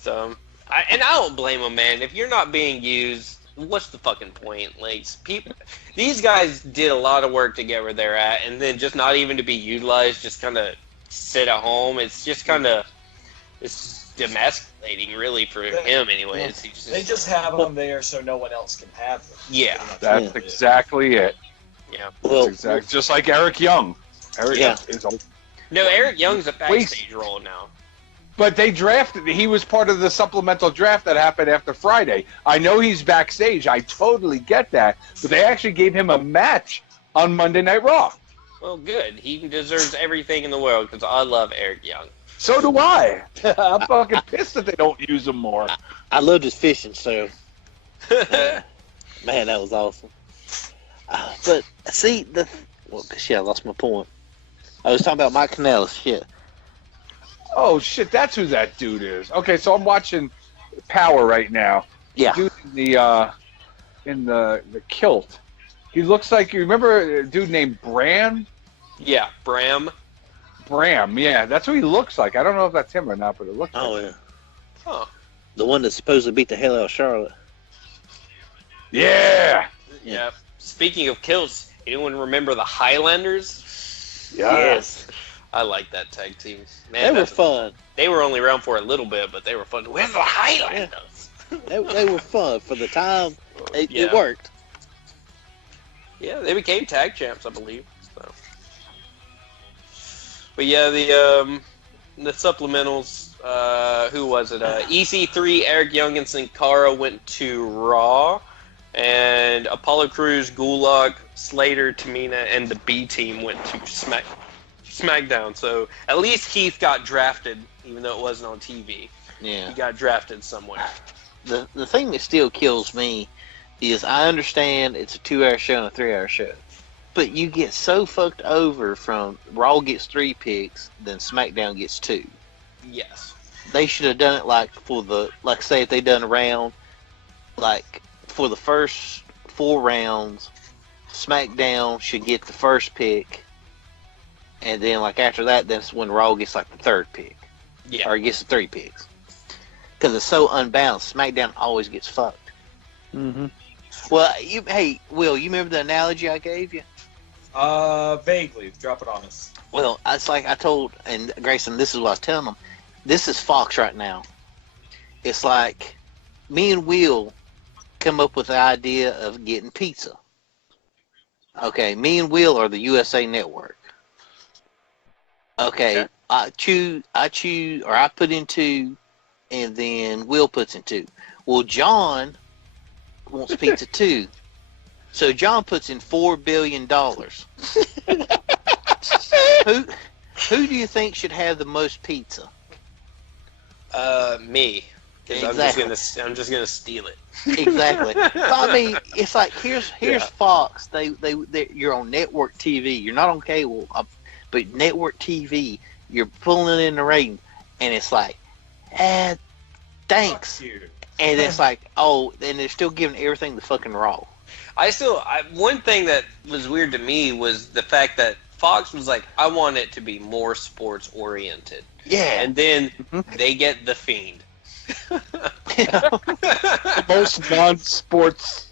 So, I don't blame him, man. If you're not being used, what's the fucking point? Like, these guys did a lot of work to get where they're at, and then just not even to be utilized, just kind of sit at home. It's just kind of, it's demasculating, really, for him, anyways. They just have them there so no one else can have them. Yeah. That's exactly it. Yeah. Well, Just like Eric Young. Eric is old. No, Eric Young's a backstage role now. But they drafted. He was part of the supplemental draft that happened after Friday. I know he's backstage. I totally get that. But they actually gave him a match on Monday Night Raw. Well, good. He deserves everything in the world because I love Eric Young. So do I. I'm fucking pissed that they don't use him more. I loved his fishing, so man, that was awesome. But see, shit, I lost my point. I was talking about Mike Kanellis. Shit. Oh shit, that's who that dude is. Okay, so I'm watching Power right now. Yeah. Dude in the kilt. He looks like, you remember a dude named Bram? Yeah, Bram, yeah, that's what he looks like. I don't know if that's him or not, but it looks like him. Yeah. Huh. The one that supposedly beat the hell out of Charlotte. Yeah. Yeah. Speaking of kilts, anyone remember the Highlanders? Yes. I like that tag team. Man, They were fun. They were only around for a little bit, but they were fun. We're the Highlanders. They were fun for the time. It worked. Yeah, they became tag champs, I believe. So. But yeah, the supplementals. Who was it? EC3, Eric Young, and Sin Cara went to Raw, and Apollo Crews, Gulak, Slater, Tamina, and the B Team went to SmackDown. So at least Keith got drafted, even though it wasn't on TV. Yeah. He got drafted somewhere. The thing that still kills me is I understand it's a 2-hour show and a 3-hour show, but you get so fucked over from Raw gets 3 picks, then SmackDown gets 2. Yes. They should have done it like say if they done a round, like for the first 4 rounds, SmackDown should get the first pick, and then like after that, that's when Raw gets like the 3rd pick. Yeah. Or gets the 3 picks. Because it's so unbalanced. SmackDown always gets fucked. Mm-hmm. Well, Will, you remember the analogy I gave you? Vaguely. Drop it on us. Well, it's like I told, and Grayson, this is what I was telling them. This is Fox right now. It's like me and Will come up with the idea of getting pizza. Okay, me and Will are the USA Network. Okay, I put in 2, and then Will puts in 2. Well, John wants pizza too, so John puts in $4 billion. Who do you think should have the most pizza? Me. Because Exactly. I'm just gonna steal it. Exactly. I mean, it's like here's Fox. You're on network TV. You're not on cable, but network TV. You're pulling in the rating, and it's like, thanks. Fuck you. And it's like, and they're still giving everything the fucking Raw. One thing that was weird to me was the fact that Fox was like, I want it to be more sports oriented. Yeah. And then they get The Fiend. The most non-sports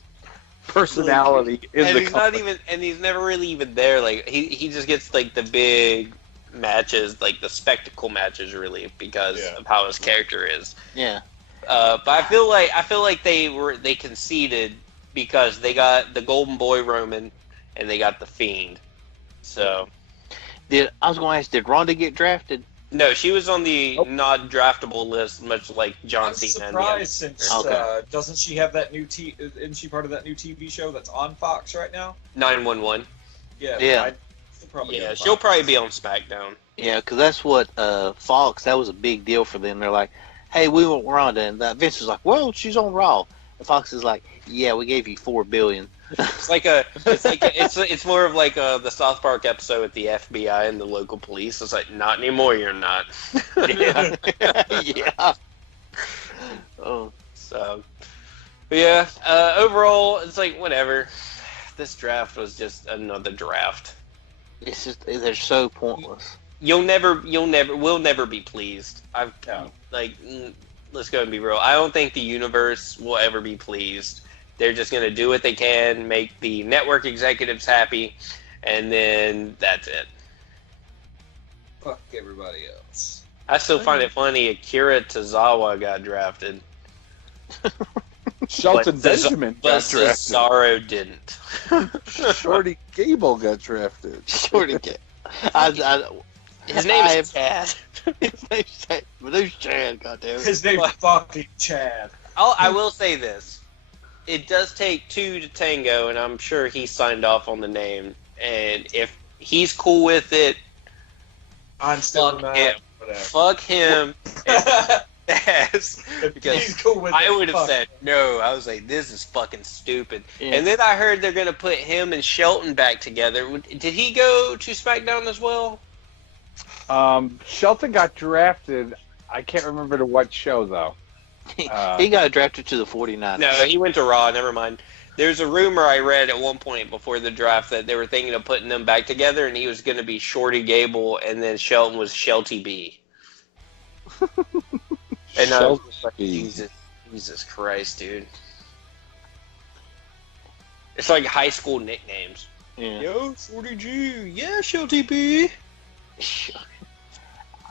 personality in And the he's company. not even, and he's never really even there. Like he just gets like the big matches, like the spectacle matches, really, because of how his character is. Yeah. But I feel like they conceded because they got the Golden Boy Roman and they got the Fiend. So I was going to ask, did Ronda get drafted? no, she was on the not draftable list, much like John I'm Cena. surprised since Okay. doesn't she have that new isn't she part of that new TV show that's on Fox right now? 911. Yeah. Yeah. Yeah, she'll probably be on SmackDown. Yeah, because that's what Fox. That was a big deal for them. They're like, "Hey, we want Ronda," and Vince was like, "Well, she's on Raw." Fox is like, yeah, we gave you $4 billion. It's more of like the South Park episode with the FBI and the local police. It's like, not anymore, you're not. Yeah. Yeah. Oh. So, but yeah. Overall, it's like whatever. This draft was just another draft. It's just they're so pointless. We'll never be pleased. Let's go and be real. I don't think the universe will ever be pleased. They're just going to do what they can, make the network executives happy, and then that's it. Fuck everybody else. I still find it funny Akira Tozawa got drafted. Shelton Benjamin got drafted. Cesaro didn't. Shorty Gable got drafted. Shorty Gable. His name is Chad. His name's Chad. But who's Chad, goddammit? His name's fucking Chad. I will say this. It does take two to tango, and I'm sure he signed off on the name. And if he's cool with it, I'm still fuck not. him. Whatever. Fuck him. Yes, because He's cool with I it, would have fuck said no. I was like, this is fucking stupid. Yeah. And then I heard they're gonna put him and Shelton back together. Did he go to SmackDown as well? Shelton got drafted. I can't remember to what show though. He got drafted to the 49ers. No, he went to Raw. Never mind. There's a rumor I read at one point before the draft that they were thinking of putting them back together, and he was going to be Shorty Gable, and then Shelton was Shelty B. And I was just like, Jesus Christ, dude. It's like high school nicknames. Yeah. Yo, Shorty G. Yeah, Shelty B.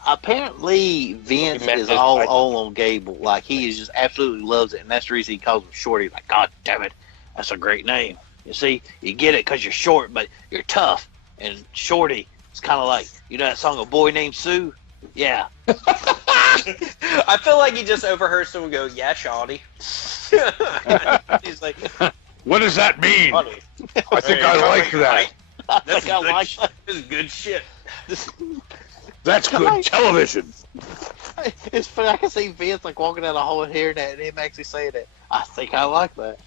Apparently, Vince is all on Gable. Like, he just absolutely loves it, and that's the reason he calls him Shorty. Like, God damn it, that's a great name. You see, you get it because you're short, but you're tough. And Shorty, it's kind of like, you know that song, A Boy Named Sue? Yeah. I feel like he just overheard someone go, yeah, Shawty. He's like, What does that mean? funny. I think I like that. This I like that. This is good shit. That's good television. It's funny. I can see Vince like walking down the hall and hearing that, and him actually saying that. I think I like that.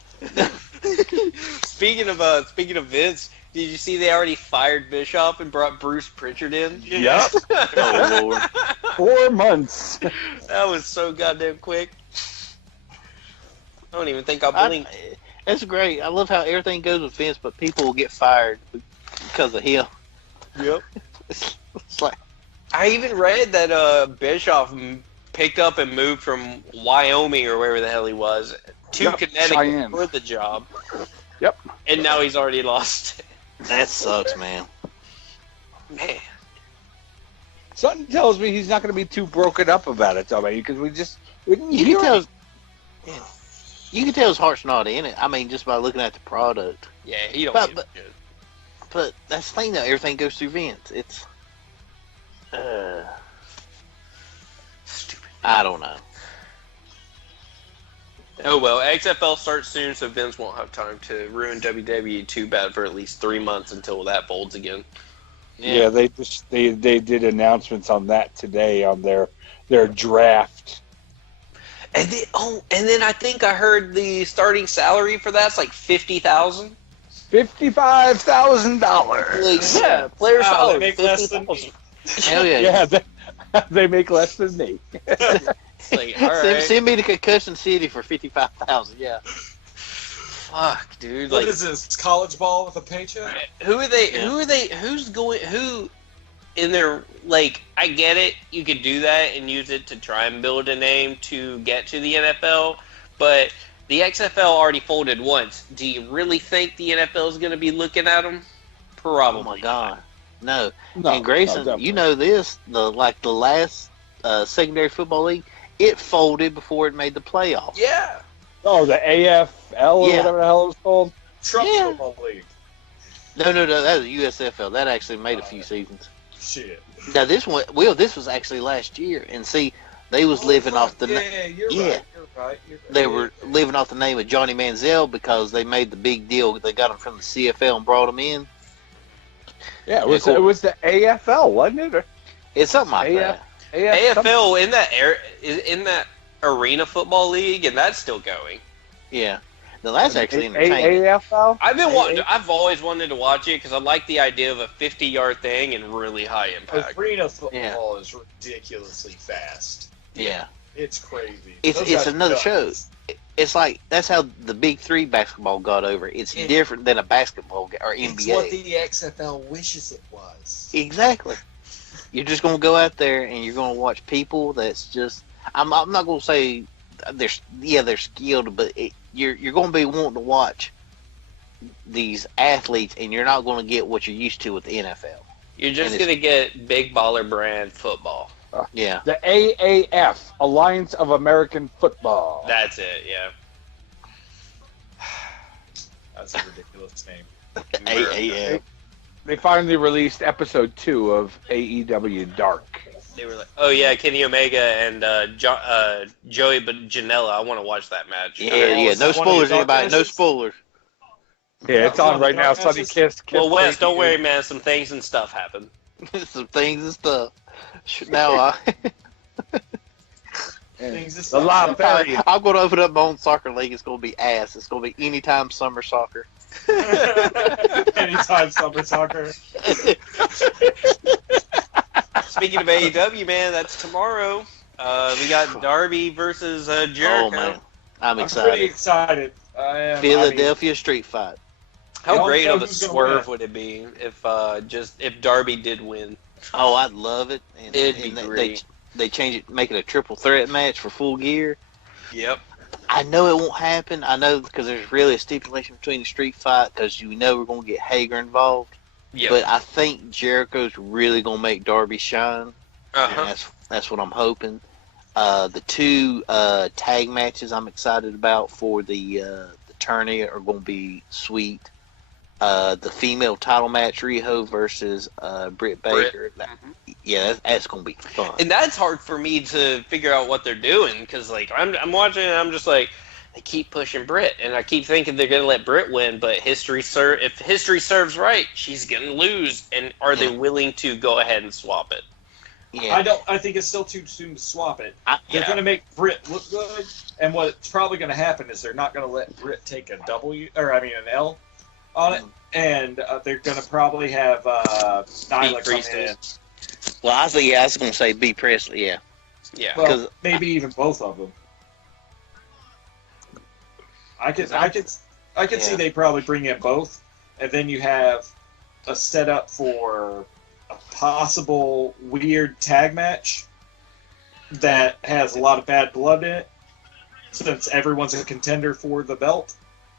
Speaking of Vince, did you see they already fired Bischoff and brought Bruce Pritchard in? Yep. Oh Lord. 4 months. That was so goddamn quick. I don't even think I blinked. That's great. I love how everything goes with Vince, but people will get fired because of him. Yep. It's like, I even read that Bischoff picked up and moved from Wyoming or wherever the hell he was to Connecticut Cheyenne. for the job. Yep. And now he's already lost. that sucks, man. Man. Something tells me he's not going to be too broken up about it, though, because we didn't You hear can tell. it. Yeah. You can tell his heart's not in it. I mean, just by looking at the product. Yeah, he don't But- give a shit. But that's the thing, though. Everything goes through Vince. It's. Stupid. I don't know. Oh well, XFL starts soon, so Vince won't have time to ruin WWE too bad for at least 3 months until that folds again. Yeah, they did announcements on that today on their draft. And then I think I heard the starting salary for that's like $50,000. $55,000. Yeah, player Wow, salary. they make less than $50,000. Hell yeah. Yeah, they make less than me. It's like, all right. Send me to Concussion City for $55,000. Yeah. Fuck, dude. What Like, is this? College ball with a paycheck? who are they? Yeah. Who's in their, like, I get it, you could do that and use it to try and build a name to get to the NFL, but the XFL already folded once. Do you really think the NFL is going to be looking at them? Probably. Oh my God. No. No, And Grayson, no, you know this, the last secondary football league, it folded before it made the playoffs. Yeah. Oh, the AFL or Yeah. whatever the hell it's called. Trump Yeah. Football League. No, that was USFL. That actually made a few seasons. Shit. Now this one, this was actually last year, and see, they was living off the Yeah, you're yeah. right. You're right. they were living off the name of Johnny Manziel because they made the big deal. They got him from the CFL and brought him in. Yeah, it was the AFL, wasn't it? Or It's something like that. AFL in that arena football league, and that's still going. Yeah. No, that's actually entertaining. AFL? I've always wanted to watch it because I like the idea of a 50-yard thing and really high impact. Arena football is ridiculously fast. Yeah. It's crazy. It's another show. It's like that's how the Big Three basketball got over. It's different than a basketball or NBA. It's what the XFL wishes it was. Exactly. You're just gonna go out there and you're gonna watch people that's just. I'm not gonna say they're skilled, but you're gonna be wanting to watch these athletes, and you're not gonna get what you're used to with the NFL. You're just gonna get big baller brand football. Yeah. The AAF, Alliance of American Football. That's it. Yeah. That's a ridiculous name. AAF. They finally released episode 2 of AEW Dark. They were like, oh yeah, Kenny Omega and Joey Janela. I want to watch that match. Yeah. No spoilers, anybody. No spoilers. Yeah, it's on right now. Sunny Kiss. Well, Wes, don't worry, man. Some things and stuff happen. Some things and stuff. Now, Things a lot of I'm going to open up my own soccer league. It's going to be ass. It's going to be anytime summer soccer. Anytime summer soccer. Speaking of AEW, man, that's tomorrow. We got Darby versus Jericho. Oh man, I'm I'm excited. pretty excited. I am. Philadelphia street fight. How don't great know of a who's gonna swerve win. would it be if Darby did win? Oh, I'd love it. And, It'd be and great. They change it, make it a triple threat match for Full Gear. Yep. I know it won't happen. I know because there's really a stipulation between the street fight because we're going to get Hager involved. Yep. But I think Jericho's really going to make Darby shine. Uh-huh. And that's what I'm hoping. The two tag matches I'm excited about for the tourney are going to be sweet. The female title match, Riho versus Britt Baker. Yeah, that's going to be fun. And that's hard for me to figure out what they're doing because, like, I'm watching and I'm just like, they keep pushing Britt, and I keep thinking they're going to let Britt win, but if history serves right, she's going to lose. And are they willing to go ahead and swap it? Yeah. I think it's still too soon to swap it. They're Yeah. going to make Britt look good, and what's probably going to happen is they're not going to let Britt take an L on it, and they're going to probably have Nyla come in. Well, I was going to say B. Presley, yeah. Yeah. Well, maybe even both of them. I could see they probably bring in both, and then you have a setup for a possible weird tag match that has a lot of bad blood in it, since everyone's a contender for the belt,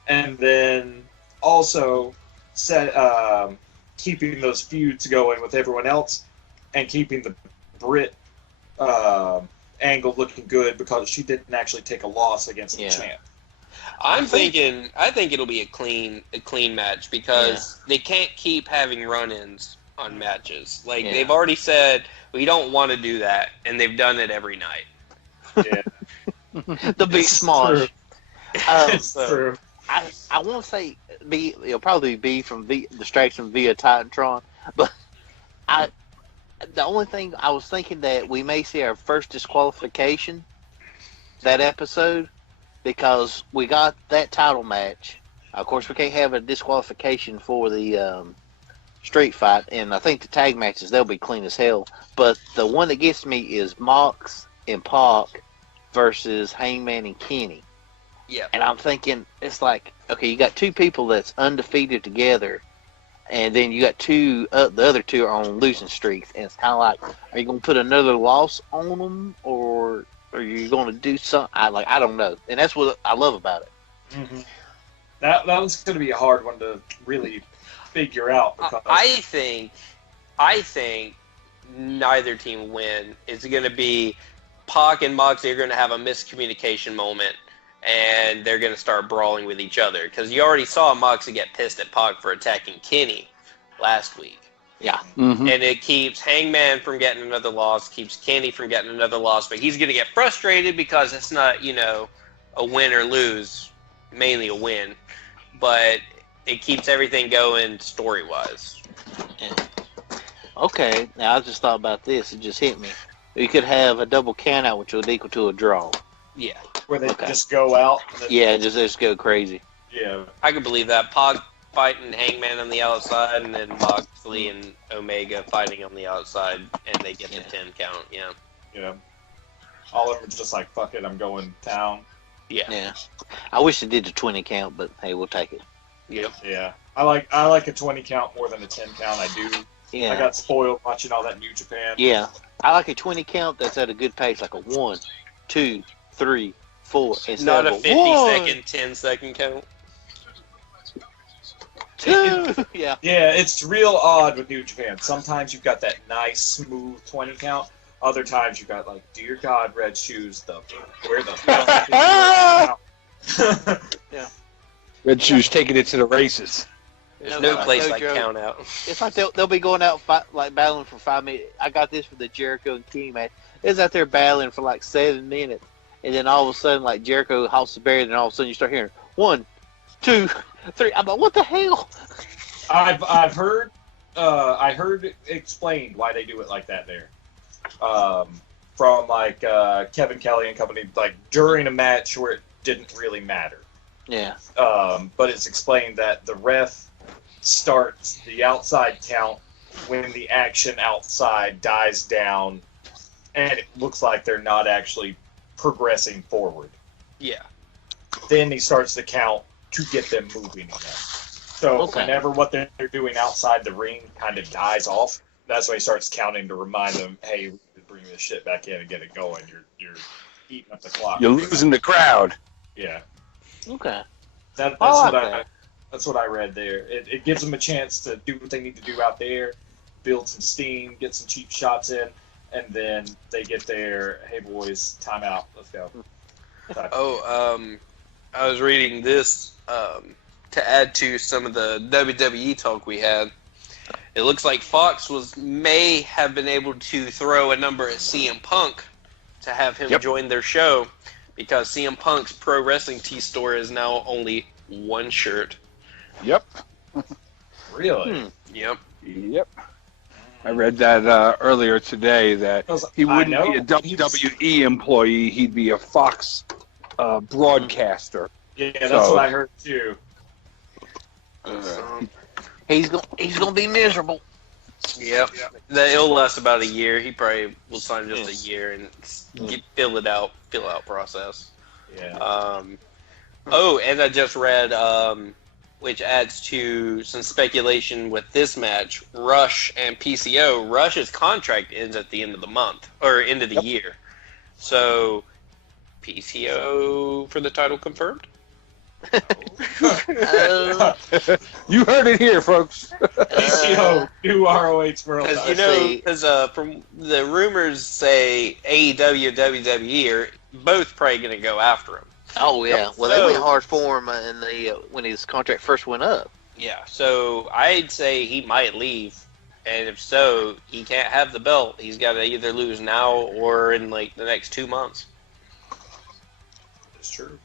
and then also keeping those feuds going with everyone else, and keeping the Britt angle looking good because she didn't actually take a loss against the champ. I think it'll be a clean match because they can't keep having run-ins on matches. Like they've already said we don't want to do that, and they've done it every night. The big smosh. It's true. I want to say it'll probably be from distraction via Titantron, but the only thing I was thinking that we may see our first disqualification that episode because we got that title match. Of course, we can't have a disqualification for the street fight, and I think the tag matches they'll be clean as hell. But the one that gets me is Mox and Pac versus Hangman and Kenny. Yeah, and I'm thinking it's like okay, you got two people that's undefeated together. And then you got the other two are on losing streaks, and it's kind of like, are you going to put another loss on them, or are you going to do something? I don't know, and that's what I love about it. Mm-hmm. That one's going to be a hard one to really figure out. Because I think neither team win. It's going to be Pac and Moxley are going to have a miscommunication moment, and they're going to start brawling with each other. Because you already saw Moxley get pissed at Pac for attacking Kenny last week. Yeah. Mm-hmm. And it keeps Hangman from getting another loss, keeps Kenny from getting another loss, but he's going to get frustrated because it's not, a win or lose, mainly a win. But it keeps everything going story-wise. Yeah. Okay, now I just thought about this. It just hit me. We could have a double count-out, which would equal to a draw. Yeah. where they Okay. just go out. And then, Yeah, just go crazy. Yeah. I could believe that. Pog fighting Hangman on the outside, and then Moxley and Omega fighting on the outside, and they get the 10 count. Yeah. Yeah. All of them just like, fuck it, I'm going town. Yeah. Yeah. I wish they did the 20 count, but hey, we'll take it. Yep. Yeah. I like a 20 count more than a 10 count. I do. Yeah. I got spoiled watching all that New Japan. Yeah. I like a 20 count that's at a good pace, like a 1, 2, 3, 4. Instead Not a of 50 1, second, 10-second count. 2. Yeah. Yeah, it's real odd with New Japan. Sometimes you've got that nice, smooth 20 count. Other times you've got like, dear God, Red Shoes, where the fuck is Yeah. Red Shoes taking it to the races. There's No, no place no like joke. count out. It's like they'll be going out like battling for 5 minutes. I got this for the Jericho and King match. It's out there battling for like 7 minutes, and then all of a sudden, like Jericho halts the barrier, and all of a sudden you start hearing 1, 2, 3. I'm like, what the hell? I've heard I heard explained why they do it like that there. From like Kevin Kelly and company, like during a match where it didn't really matter. Yeah. But it's explained that the ref starts the outside count when the action outside dies down and it looks like they're not actually progressing forward. Yeah. Then he starts the count to get them moving again. So Okay. whenever what they're doing outside the ring kind of dies off, that's when he starts counting to remind them, hey, we need to bring this shit back in and get it going. You're eating up the clock. You're losing the crowd. Yeah. Okay. That's that. That's what I read there. It gives them a chance to do what they need to do out there, build some steam, get some cheap shots in, and then they get their, hey boys, time out, let's go. I was reading this to add to some of the WWE talk we had. It looks like Fox may have been able to throw a number at CM Punk to have him join their show, because CM Punk's Pro Wrestling Tee store is now only one shirt. Yep. Really? Yep. Yep. I read that earlier today that he wouldn't be a WWE employee. He'd be a Fox broadcaster. Yeah, that's what I heard too. He's gonna be miserable. Yep. It'll last about a year. He probably will sign just a year and fill out process. Yeah. And I just read, which adds to some speculation with this match, Rush and PCO. Rush's contract ends at the end of the month, or end of the year. So, PCO for the title confirmed? You heard it here, folks. PCO, new ROH World Because Title. from the rumors say AEW and WWE are both probably going to go after him. Oh yeah. Well, they went hard for him when his contract first went up. Yeah, so I'd say he might leave, and if so, he can't have the belt. He's got to either lose now or in like the next 2 months. It's true.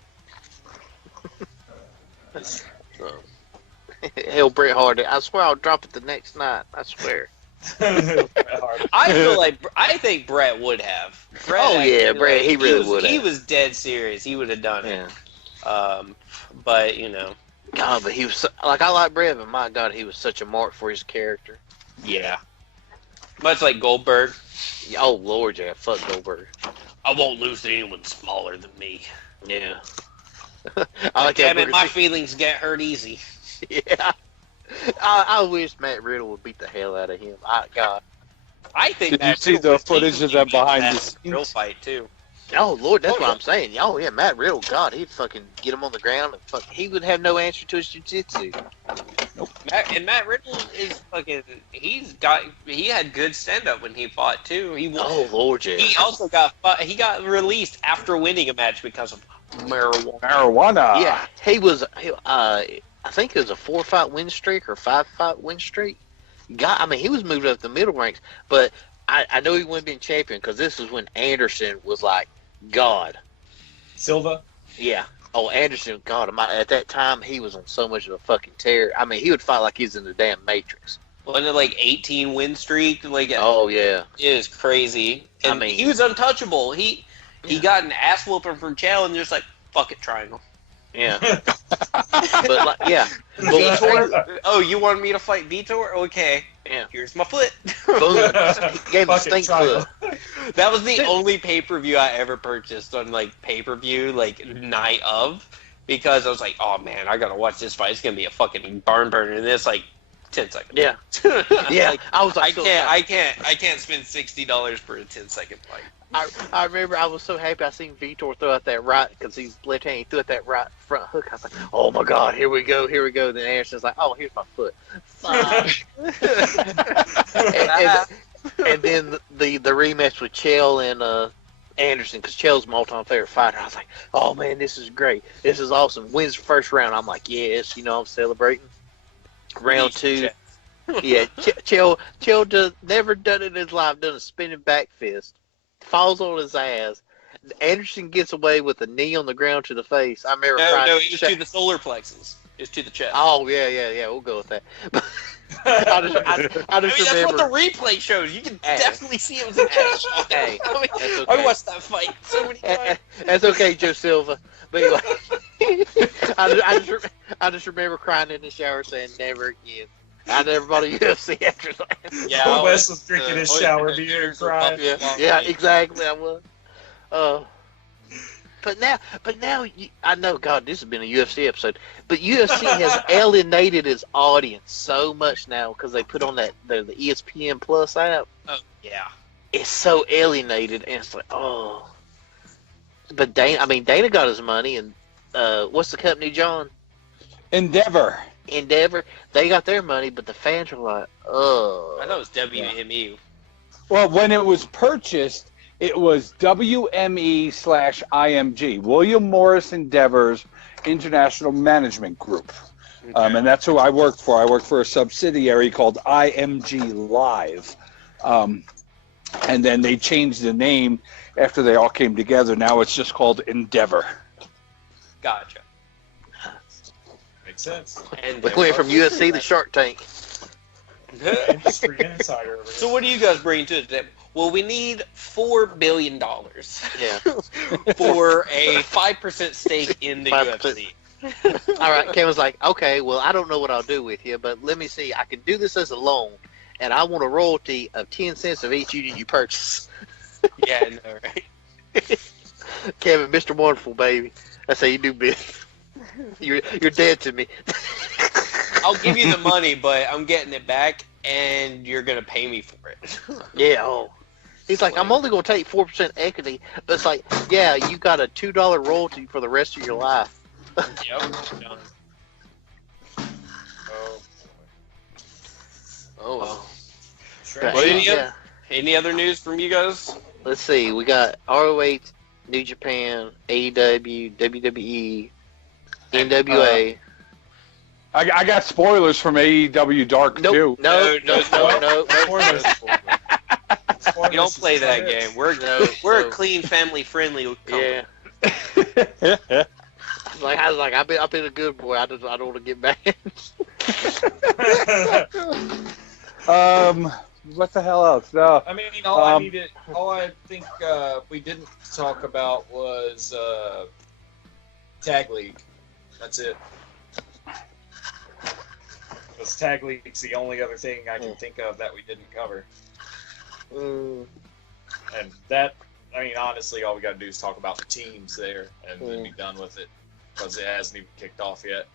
Hell, Bret Hart. I swear I'll drop it the next night. I swear. I think Brett would have. Brett, he really would have. He was dead serious. He would have done it. Yeah. But God, but he was I like Brett, but my God, he was such a mark for his character. yeah. Much like Goldberg. Oh Lord, yeah, fuck Goldberg. I won't lose to anyone smaller than me. Yeah. I like Damn that. it, my feelings get hurt easy. Yeah. I wish Matt Riddle would beat the hell out of him. God. I think. Did you Matt see Riddle the would footage of easily them behind beat the that scenes? Real fight too. Oh Lord, that's what I'm saying. Oh yeah, Matt Riddle. God, he'd fucking get him on the ground and he would have no answer to his jiu-jitsu. Matt Riddle is fucking. He had good stand up when he fought too. Oh Lord, yeah. He also got released after winning a match because of Marijuana. Yeah, he was. I think it was a 4-fight win streak or 5-fight win streak. God, I mean, he was moved up the middle ranks, but I know he wouldn't been champion because this is when Anderson was like God. Silva? Yeah. Oh, Anderson, God, at that time he was on so much of a fucking tear. I mean, he would fight like he's in the damn Matrix. Wasn't it like 18 win streak? Like, oh yeah, it is crazy. And I mean, he was untouchable. He He got an ass whooping from Chael, and just like, fuck it, triangle. Yeah. But like, yeah. Vitor? Oh, you wanted me to fight Vitor? Okay. Yeah. Here's my foot. Boom. Gave him a Fucking stink triangle. foot. That was the only pay-per-view I ever purchased on, like, pay-per-view, like, night of. Because I was like, oh, man, I gotta watch this fight. It's gonna be a fucking barn burner. And it's like 10 seconds. Yeah. Yeah. Like, I was like, I can't spend $60 for a 10-second fight. I remember I was so happy I seen Vitor throw out that right, because he's left-handed, he threw out that right front hook. I was like, oh my god, here we go. Then Anderson's like, oh, here's my foot. Fuck. and then the rematch with Chael and Anderson, because Chael's my all-time favorite fighter. I was like, oh man, this is great. This is awesome. Wins the first round. I'm like, yes, I'm celebrating. Round 2. Yeah, Chael never done it in his life, done a spinning back fist. Falls on his ass. Anderson gets away with a knee on the ground to the face. I remember. No, it was to the solar plexus. It was to the chest. Oh yeah. We'll go with that. I just that's remember. what the replay shows. You can definitely see it was an ass. Hey, I that's okay. watched that fight so many times. That's okay, Joe Silva. But anyway, I just remember crying in the shower saying never again. I never bought a UFC after that. Yeah, Wes was drinking his shower beer and crying. Yeah, exactly. I was. But now I know. God, this has been a UFC episode. But UFC has alienated its audience so much now because they put on the ESPN Plus app. Oh yeah, it's so alienated, and it's like, oh. But Dana got his money, and what's the company, John? Endeavor. They got their money, but the fans are like, oh. I thought it was WME. Well, when it was purchased, it was WME/IMG, William Morris Endeavor's International Management Group. Okay. And that's who I worked for. I worked for a subsidiary called IMG Live. And then they changed the name after they all came together. Now it's just called Endeavor. Gotcha. Makes sense. And We went from UFC to Shark Tank. Industry insider over here. So what do you guys bring to the table? Well, we need $4 billion Yeah. for a 5% stake in the 5%. UFC. All right. Ken was like, okay, well, I don't know what I'll do with you, but let me see. I can do this as a loan, and I want a royalty of 10 cents of each unit you purchase. Yeah, I know, right? Kevin, Mr. Wonderful, baby. That's how you do business. You're dead to me. I'll give you the money, but I'm getting it back, and you're going to pay me for it. Yeah. Oh. He's like, I'm only going to take 4% equity, but it's like, yeah, you got a $2 royalty for the rest of your life. Yep. Done. Oh, well. Sure. Well, any other news from you guys? Let's see. We got ROH, New Japan, AEW, WWE, NWA. I got spoilers from AEW Dark too. No. Spoilers. We don't play that game. We're No. a clean, family-friendly company. Yeah. I was like, I've been a good boy. I don't want to get mad. What the hell else? No. I mean, all I think we didn't talk about was Tag League. That's it. Because Tag League's the only other thing I can think of that we didn't cover. And that, I mean, honestly, all we got to do is talk about the teams there and then be done with it. Because it hasn't even kicked off yet.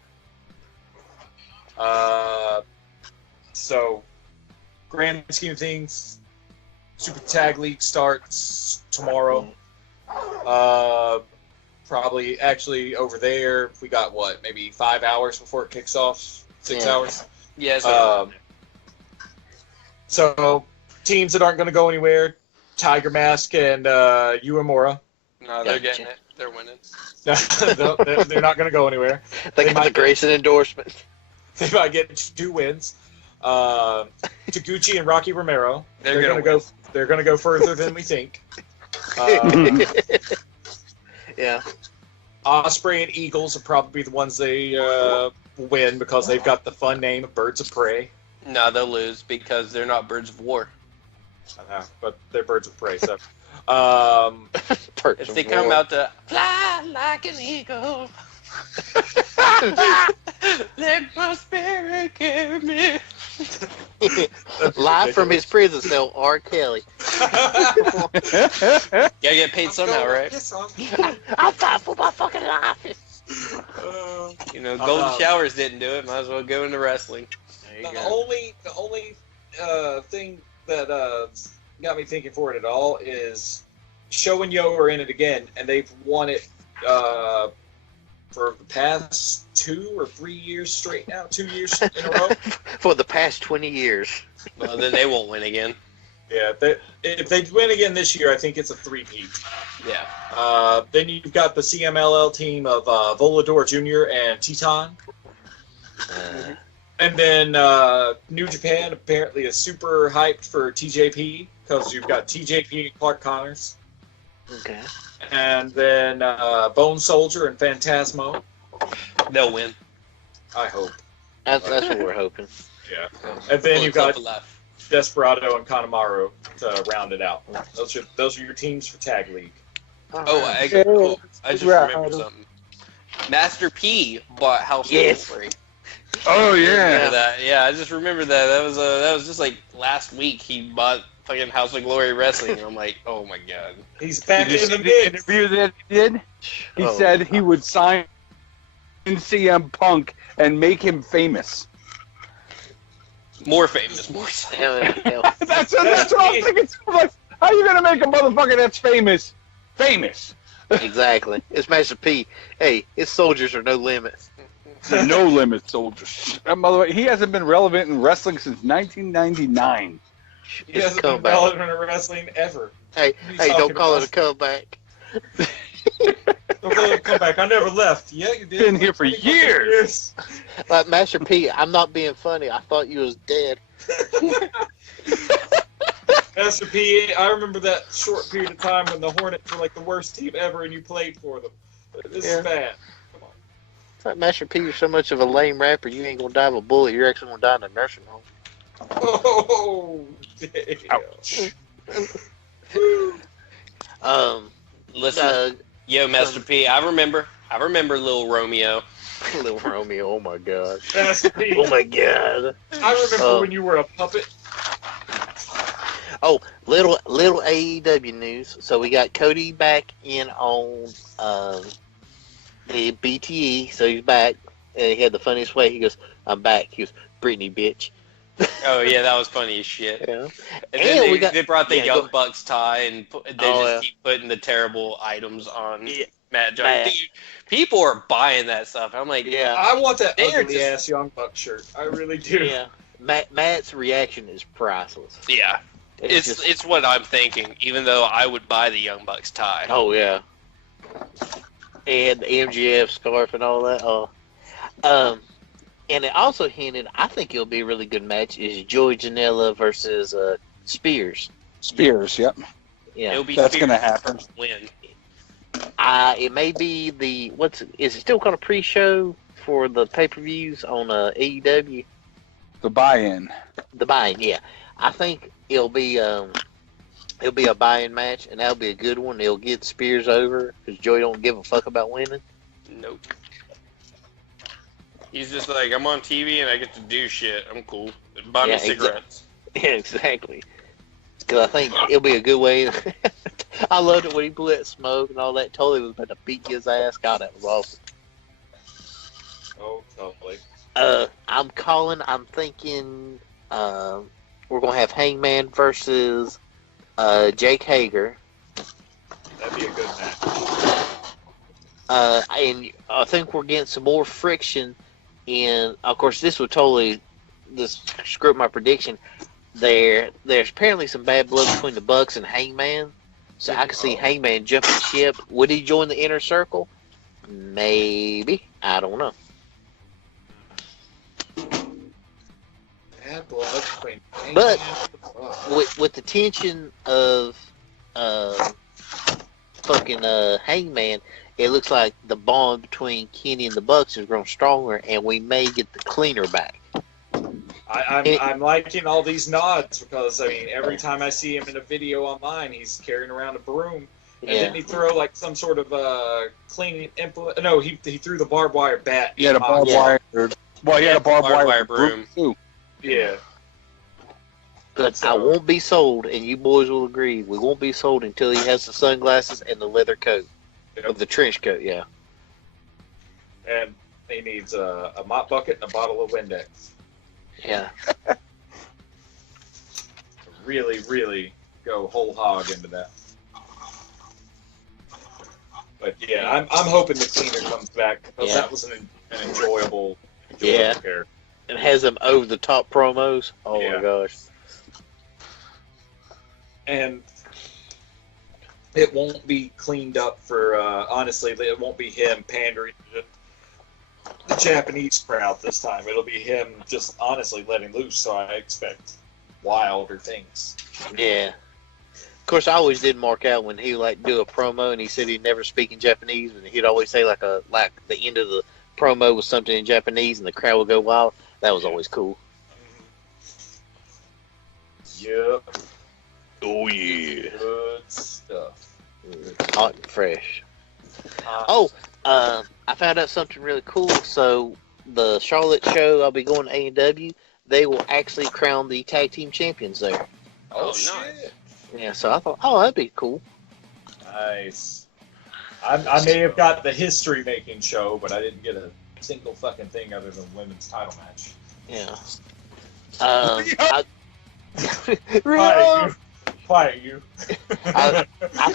So, grand scheme of things, Super Tag League starts tomorrow. Probably, actually, over there, we got, maybe 5 hours before it kicks off? 6 hours? Yes. So, teams that aren't going to go anywhere, Tiger Mask and Uemura. No, they're getting it. They're winning. No, they're not going to go anywhere. They got the Grayson endorsement. They might get 2 wins. Taguchi and Rocky Romero. They're going to go. They're going to go further than we think. Yeah. Osprey and Eagles will probably be the ones they win because they've got the fun name of Birds of Prey. No, they'll lose because they're not Birds of War. But they're Birds of Prey. So Perks If they of come war. out to fly like an eagle, let my spirit carry me. Live from his prison cell, R. Kelly. Gotta get paid somehow, right? I'll fight for my fucking life. You know, golden showers didn't do it. Might as well go into wrestling. There you The go. only thing that got me thinking for it at all is Show and Yo are in it again, and they've won it for the past 2 or 3 years straight now, 2 years in a row. For the past 20 years. Well, then they won't win again. Yeah, if they win again this year, I think it's a three-peat. Yeah. Then you've got the CMLL team of Volador Jr. and Titan. And then New Japan apparently is super hyped for TJP because you've got TJP and Clark Connors. Okay. And then Bone Soldier and Phantasmo. They'll win. I hope. That's what we're hoping. Yeah. And then you've got Alive. Desperado and Kanemaru to round it out. Those are your teams for Tag League. I just Right. remembered something. Master P bought House Yes. of Glory. Oh Remember yeah. that? Yeah, I just remembered that. That was just like last week. He bought fucking House of Glory Wrestling, and I'm like, oh my god. He's back Did you in the see the mix. interview that he did? He Oh. said he would sign CM Punk and make him famous. More famous, more Hell, hell. That's what I was thinking. I'm like, how are you gonna make a motherfucker that's famous? Exactly. It's Master P. Hey, his soldiers are no limit. No limit, soldiers. That mother, he hasn't been relevant in wrestling since 1999. He It's a hasn't been comeback. relevant in wrestling ever. Hey, What are you hey, don't talking call about? it a comeback. Don't call it a comeback. I never left. Yeah, you did. Been here for 20 fucking years. Like, Master P, I'm not being funny. I thought you was dead. Master P, I remember that short period of time when the Hornets were like the worst team ever and you played for them. This Yeah. is bad. Come on. It's like, Master P, you're so much of a lame rapper, you ain't gonna die of a bullet. You're actually gonna die in a nursing home. Oh, damn. Ouch. Listen, yo, Master P, I remember Lil Romeo. Little Romeo, oh my god. Master P, Oh my god. I remember Oh. when you were a puppet. Oh, little AEW news. So we got Cody back in on the BTE. So he's back. And he had the funniest way. He goes, "I'm back." He goes, "Brittany, bitch." Oh yeah, that was funny as shit. Yeah. And then And we got- they brought the yeah, Young go- Bucks tie, and they Oh, just yeah. keep putting the terrible items on Yeah. Matt Jones. Dude, people are buying that stuff. I'm like, Yeah. I want that They are ugly ass Young Buck shirt. I really do. Yeah. Matt's reaction is priceless. yeah. It's just- what I'm thinking. Even though I would buy the Young Bucks tie. Oh yeah. And the MGF scarf and all that. Oh. And it also hinted, I think it'll be a really good match, is Joey Janela versus Spears. Spears, yep. Yeah. It'll be That's Spears gonna happen. Win. It may be is it still called a pre-show for the pay-per-views on AEW? The buy-in. The buy-in, yeah. I think it'll be a buy-in match, and that'll be a good one. It'll get Spears over because Joey don't give a fuck about winning. Nope. He's just like, I'm on TV and I get to do shit. I'm cool. Buy me Yeah, cigarettes. Yeah, exactly. Because I think it'll be a good way. I loved it when he blew that smoke and all that. Totally was about to beat his ass. God, that was awesome. Oh, totally. I'm thinking we're going to have Hangman versus Jake Hager. That'd be a good match. And I think we're getting some more friction in, of course, this would totally just screw up my prediction. There's apparently some bad blood between the Bucks and Hangman. So I could see Hangman jumping ship. Would he join the Inner Circle? Maybe. I don't know. Bad blood between But- Hangman and the Bucks. With the tension of fucking Hangman, it looks like the bond between Kenny and the Bucks has grown stronger, and we may get the cleaner back. I'm liking all these nods because I mean every time I see him in a video online, he's carrying around a broom. And didn't he throw like some sort of cleaning implement? No, he threw the barbed wire bat. He had a barbed wire. Well, he had a barbed wire broom too. Yeah. But I won't be sold, and you boys will agree, we won't be sold until he has the sunglasses and the leather coat. Of the trench coat, yeah. And he needs a mop bucket and a bottle of Windex. Yeah. Really, really go whole hog into that. But yeah, I'm hoping the cleaner comes back because that was an enjoyable character. And has them over the top promos. Oh my gosh. And it won't be cleaned up for, honestly, it won't be him pandering to the Japanese crowd this time. It'll be him just honestly letting loose, so I expect wilder things. Yeah. Of course, I always did mark out when he like do a promo and he said he'd never speak in Japanese, and he'd always say like the end of the promo was something in Japanese and the crowd would go wild. That was always cool. Yep. Oh yeah. Good stuff. Hot and fresh. I found out something really cool. So the Charlotte show, I'll be going to A&W. They will actually crown the tag team champions there. Oh shit. Yeah, so I thought, that'd be cool. Nice. I may have got the history-making show, but I didn't get a single fucking thing other than women's title match. Yeah. Quiet you. I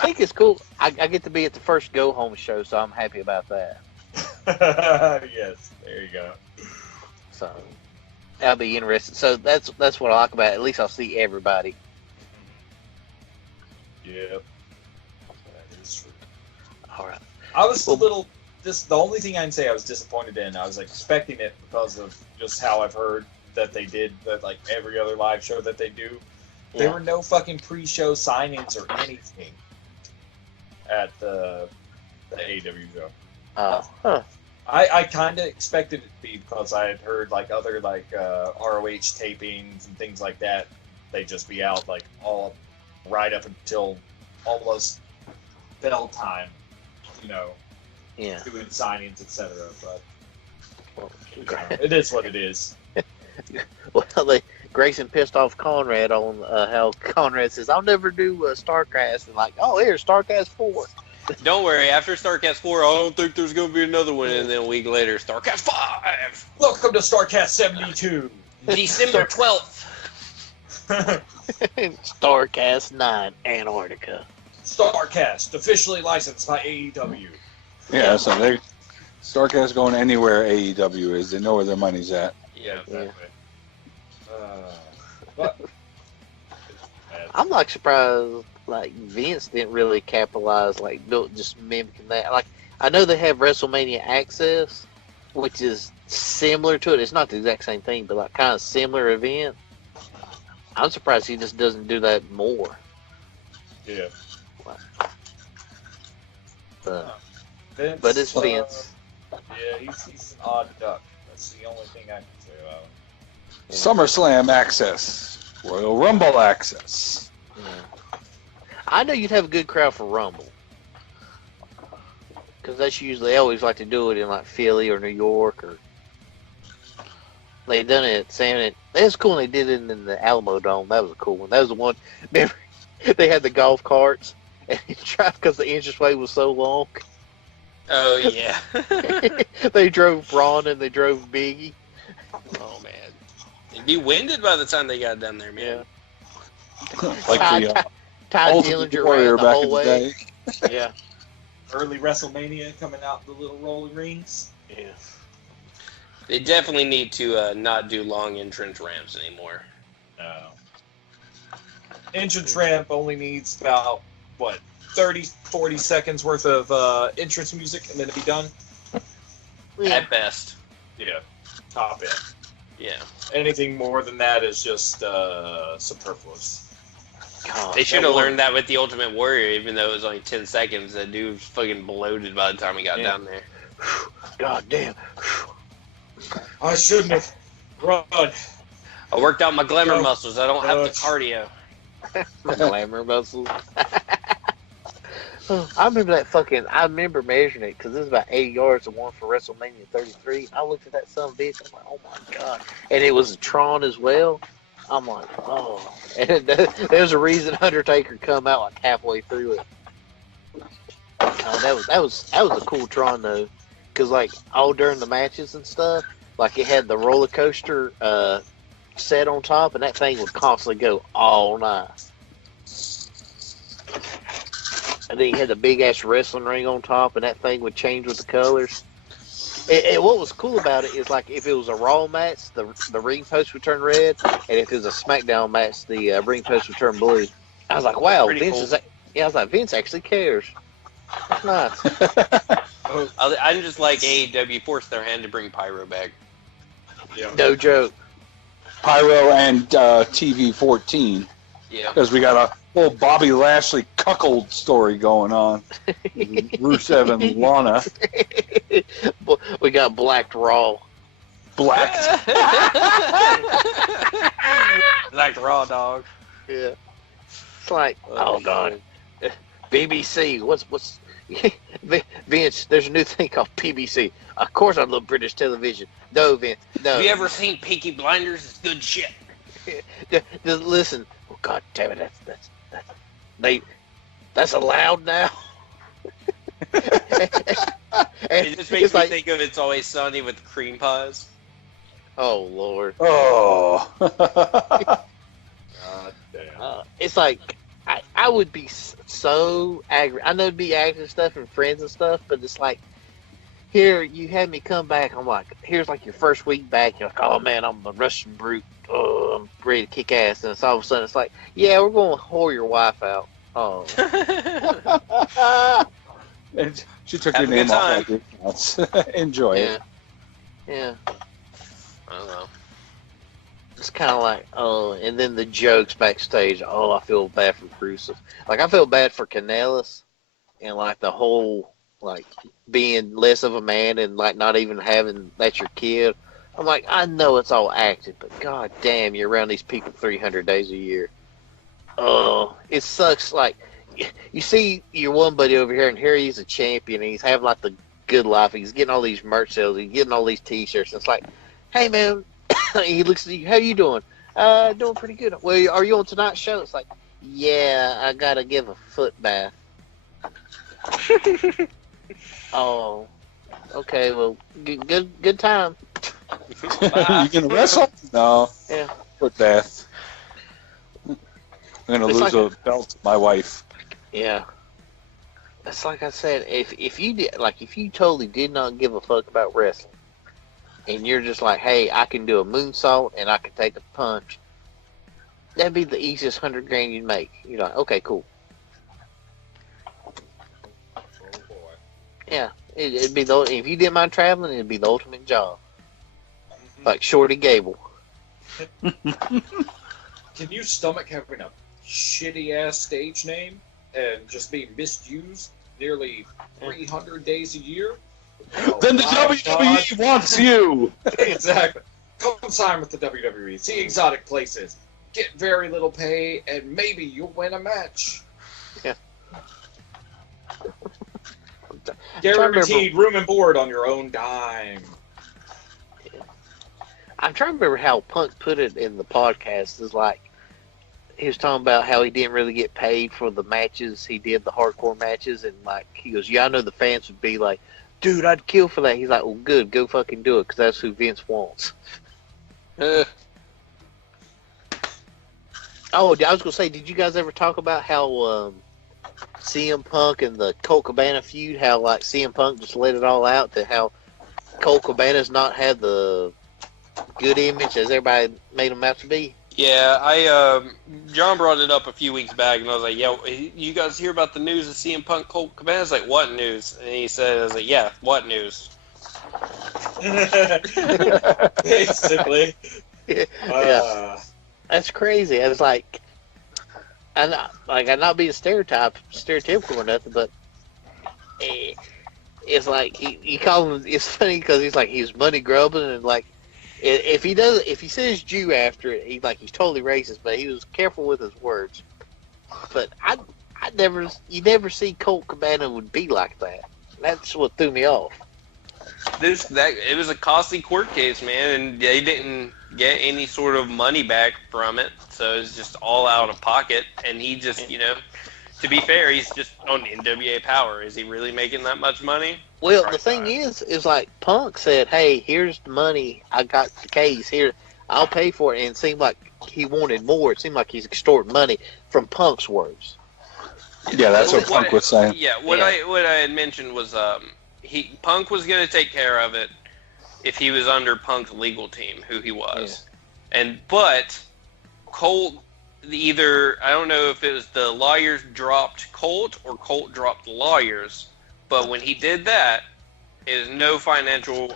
think it's cool. I get to be at the first Go Home show, so I'm happy about that. Yes, there you go. So that'll be interesting. So that's what I like about it. At least I'll see everybody. Yep. That is true. All right. I was a little. The only thing I can say I was disappointed in. I was expecting it because of just how I've heard that they did that, like every other live show that they do. There were no fucking pre-show signings or anything at the AEW show. I kind of expected it to be because I had heard like other like ROH tapings and things like that. They'd just be out like all right up until almost bell time, doing signings, etc. But it is what it is. Well, Grayson pissed off Conrad on how Conrad says, I'll never do StarCast. And like, oh, here's StarCast 4. Don't worry, after StarCast 4, I don't think there's going to be another one. And then a week later, StarCast 5. Welcome to StarCast 72. December 12th. StarCast 9, Antarctica. StarCast, officially licensed by AEW. Yeah, so StarCast going anywhere AEW is. They know where their money's at. Yeah, exactly. I'm like surprised like Vince didn't really capitalize like just mimicking that. Like I know they have WrestleMania Access, which is similar to it. It's not the exact same thing, but like kind of similar event. I'm surprised he just doesn't do that more. Yeah. But Vince, it's Vince. Yeah, he's an odd duck. That's the only thing I can say about him. SummerSlam access, Royal Rumble access. Yeah. I know you'd have a good crowd for Rumble, because that's usually they always like to do it in like Philly or New York, or they done it at San. That was cool. When they did it in the Alamo Dome. That was a cool one. That was the one. Remember, they had the golf carts and it tried because the entranceway was so long. Oh yeah. They drove Braun and they drove Biggie. Oh man. They'd be winded by the time they got down there, man. Yeah. Like Ty Ultimate Dillinger Warrior ran the back whole in the way. day. Yeah. Early WrestleMania coming out the little rolling rings. Yeah. They definitely need to not do long entrance ramps anymore. No. Entrance ramp only needs about, 30-40 seconds worth of entrance music and then it'll be done? At best. Yeah. Top end. Yeah. Anything more than that is just superfluous. God, They should have learned that with the Ultimate Warrior, even though it was only 10 seconds. That dude was fucking bloated by the time he got down there. God damn. I shouldn't have run. I worked out my glamour muscles. I don't have the cardio. Glamour muscles. I remember that fucking. I remember measuring it because it was about 80 yards to one for WrestleMania 33. I looked at that son of a bitch. I'm like, oh my god! And it was a Tron as well. I'm like, oh. And there's a reason Undertaker come out like halfway through it. That was a cool Tron though, because like all during the matches and stuff, like it had the roller coaster set on top, and that thing would constantly go all night. And then you had the big ass wrestling ring on top, and that thing would change with the colors. And what was cool about it is like if it was a Raw match, the ring post would turn red, and if it was a SmackDown match, the ring post would turn blue. I was like, wow, Pretty Vince cool. is. Yeah, I was like, Vince actually cares. That's nice. I'm just like AEW forced their hand to bring Pyro back. Yeah. No joke. Pyro and TV 14, Yeah. because we got a whole Bobby Lashley cuckold story going on. Rusev and Lana. We got blacked Raw. Black. Like Raw dog. Yeah. It's like, oh god. BBC. What's Vince? There's a new thing called PBC. Of course, I love British television. No, Vince. No. Have you ever seen Peaky Blinders? It's good shit. Just listen. Oh god damn it! That's allowed now. It just makes me think of It's Always Sunny with cream pies. Oh lord. Oh. God damn. It's like I would be so angry. I know it'd be acting and stuff and friends and stuff, but it's like here you had me come back. I'm like, here's like your first week back. You're like, oh man, I'm a Russian brute. Oh, I'm ready to kick ass. And it's all of a sudden it's like, yeah, we're going to whore your wife out. Oh. And she took Have your a name good off your accounts. Enjoy Yeah. it. Yeah. I don't know. It's kind of like, oh, and then the jokes backstage. Oh, I feel bad for Rusev. Like, I feel bad for Kanellis and, like, the whole, like, being less of a man and, like, not even having that's your kid. I'm like, I know it's all acted, but god damn, you're around these people 300 days a year. Oh, it sucks. Like, you see your one buddy over here, and here he's a champion, and he's having, like, the good life. He's getting all these merch sales. He's getting all these T-shirts. It's like, hey, man. He looks at you. How you doing? Doing pretty good. Well, are you on tonight's show? It's like, yeah, I gotta give a foot bath. Oh, okay. Well, good time. You gonna wrestle? No. Yeah. Foot bath. I'm gonna It's lose like a belt to my wife. Yeah. It's like I said. If you did, like, if you totally did not give a fuck about wrestling, and you're just like, hey, I can do a moonsault and I can take a punch, that'd be the easiest $100,000 you'd make. You're like, okay, cool. Oh boy. Yeah, it'd be the if you didn't mind traveling, it'd be the ultimate job. Like Shorty Gable. Can you stomach having a shitty ass stage name and just being misused nearly 300 days a year? Oh, Then the my WWE wants you. Exactly. Come sign with the WWE. See exotic places. Get very little pay, and maybe you'll win a match. Yeah. Guaranteed room and board on your own dime. I'm trying to remember how Punk put it in the podcast. Is like he was talking about how he didn't really get paid for the matches he did, the hardcore matches, and like he goes, "Yeah, I know the fans would be like, dude, I'd kill for that." He's like, "Well, good, go fucking do it, because that's who Vince wants." Oh, I was gonna say, did you guys ever talk about how CM Punk and the Colt Cabana feud? How like CM Punk just let it all out, that how Colt Cabana's not had the good image as everybody made him out to be. Yeah, John brought it up a few weeks back, and I was like, "Yeah, you guys hear about the news of CM Punk Colt Cabana?" I was like, "What news?" And he said, "I was like, yeah, what news?" Basically. Yeah, that's crazy. I was like, I'm not being stereotypical or nothing, but it's like he called him. It's funny because he's like he's money grubbing, and like If he does, if he says Jew after it, he's totally racist. But he was careful with his words. But you never see Colt Cabana would be like that. That's what threw me off. It was a costly court case, man, and they didn't get any sort of money back from it, so it was just all out of pocket. And he just, to be fair, he's just on NWA Power. Is he really making that much money? Well, Right, the thing is like Punk said, "Hey, here's the money. I got the case here. I'll pay for it." And it seemed like he wanted more. It seemed like he's extorting money from Punk's words. Yeah, that's what Punk was saying. Yeah, what I had mentioned was Punk was going to take care of it if he was under Punk's legal team, who he was. Yeah. But Colt, I don't know if it was the lawyers dropped Colt or Colt dropped the lawyers, but when he did that, it was no financial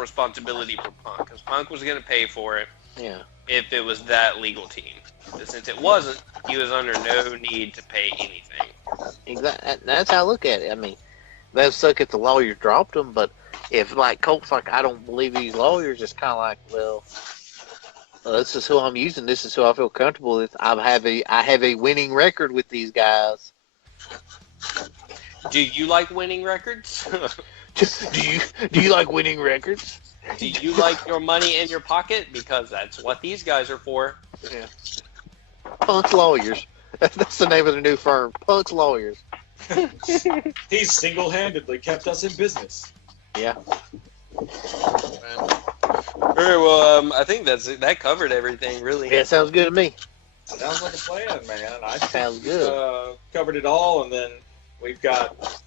responsibility for Punk, because Punk was going to pay for it. Yeah. If it was that legal team. But since it wasn't, he was under no need to pay anything. Exactly. That's how I look at it. I mean, that suck if the lawyers dropped him, but if Colt's like, I don't believe these lawyers, it's kind of like, well, this is who I'm using. This is who I feel comfortable with. I have a winning record with these guys. Do you like winning records? do you like winning records? Do you like your money in your pocket? Because that's what these guys are for. Yeah. Punk's Lawyers. That's the name of the new firm. Punk's Lawyers. He's single-handedly kept us in business. Yeah. Very well. I think that covered everything, really. Yeah, sounds good to me. Sounds like a plan, man. I Sounds good. Covered it all, and then we've got,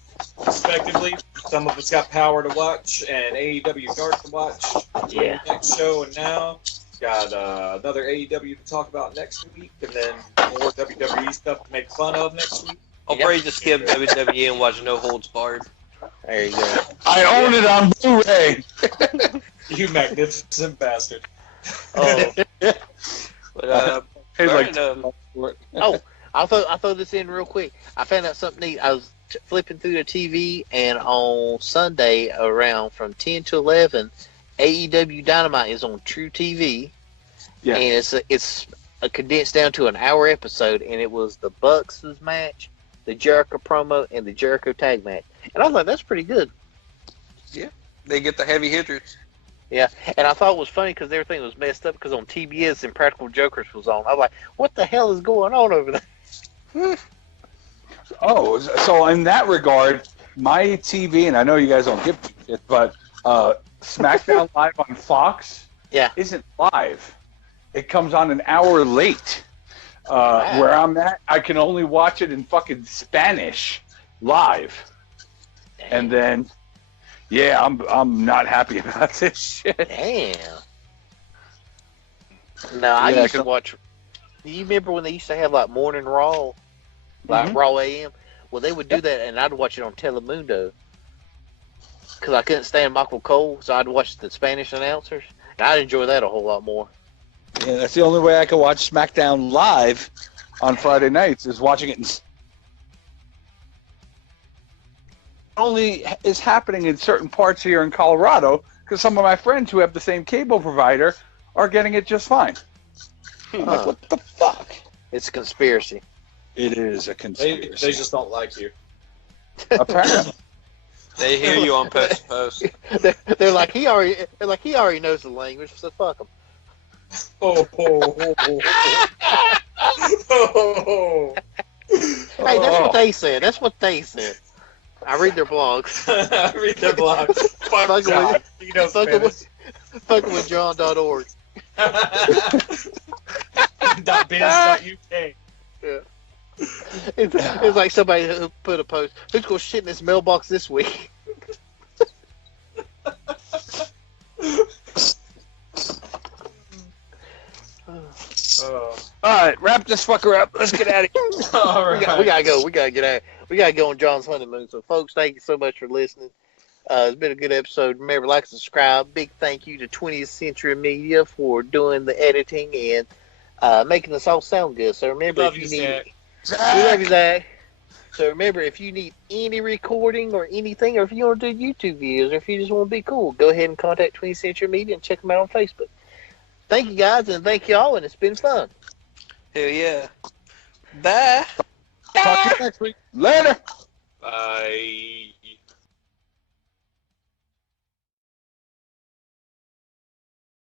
respectively, some of us got Power to watch and AEW Dark to watch. Yeah. Next show, and now got another AEW to talk about next week, and then more WWE stuff to make fun of next week. I'll probably just skip WWE and watch No Holds Barred. There you go. I own it on Blu-ray. You magnificent bastard. Oh. But, Paid like Oh, I'll throw this in real quick. I found out something neat. I was flipping through the TV, and on Sunday around from 10 to 11, AEW Dynamite is on True TV. Yeah. And it's a condensed down to an hour episode, and it was the Bucks' match, the Jericho promo, and the Jericho tag match. And I was like, that's pretty good. Yeah, they get the heavy hitters. Yeah, and I thought it was funny because everything was messed up because on TBS Impractical Jokers was on. I was like, what the hell is going on over there? Oh, so in that regard, my TV, and I know you guys don't give it, but SmackDown Live on Fox isn't live. It comes on an hour late. Wow. Where I'm at, I can only watch it in fucking Spanish live. Damn. And then, yeah, I'm not happy about this shit. Damn. No, I used to watch. Do you remember when they used to have like Morning Raw, like Raw AM? Well, they would do that, and I'd watch it on Telemundo because I couldn't stand Michael Cole, so I'd watch the Spanish announcers, and I'd enjoy that a whole lot more. Yeah, that's the only way I can watch SmackDown live on Friday nights is watching it in. Only is happening in certain parts here in Colorado because some of my friends who have the same cable provider are getting it just fine. Like, what the fuck? It's a conspiracy. It is a conspiracy. They just don't like you. Apparently. They hear you on post to post. They're like he already knows the language, so fuck him. Oh, oh, oh, oh. Hey, that's what they said. That's what they said. I read their blogs. I read their blogs. Fuck John. He knows Fucking Spanish. with John.org. .biz.uk. Yeah. It's like somebody who put a post. Who's gonna shit in this mailbox this week? All right, wrap this fucker up. Let's get out of here. All right. We gotta go. We gotta get out. We gotta go on John's honeymoon. So, folks, thank you so much for listening. It's been a good episode. Remember, like and subscribe. Big thank you to 20th Century Media for doing the editing and making us all sound good. So remember, Love if you, you need, Zach. we love you, Zach. So remember, if you need any recording or anything, or if you want to do YouTube videos, or if you just want to be cool, go ahead and contact 20th Century Media and check them out on Facebook. Thank you guys, and thank y'all, and it's been fun. Hell yeah. Bye. Talk to you next week. Later. Bye.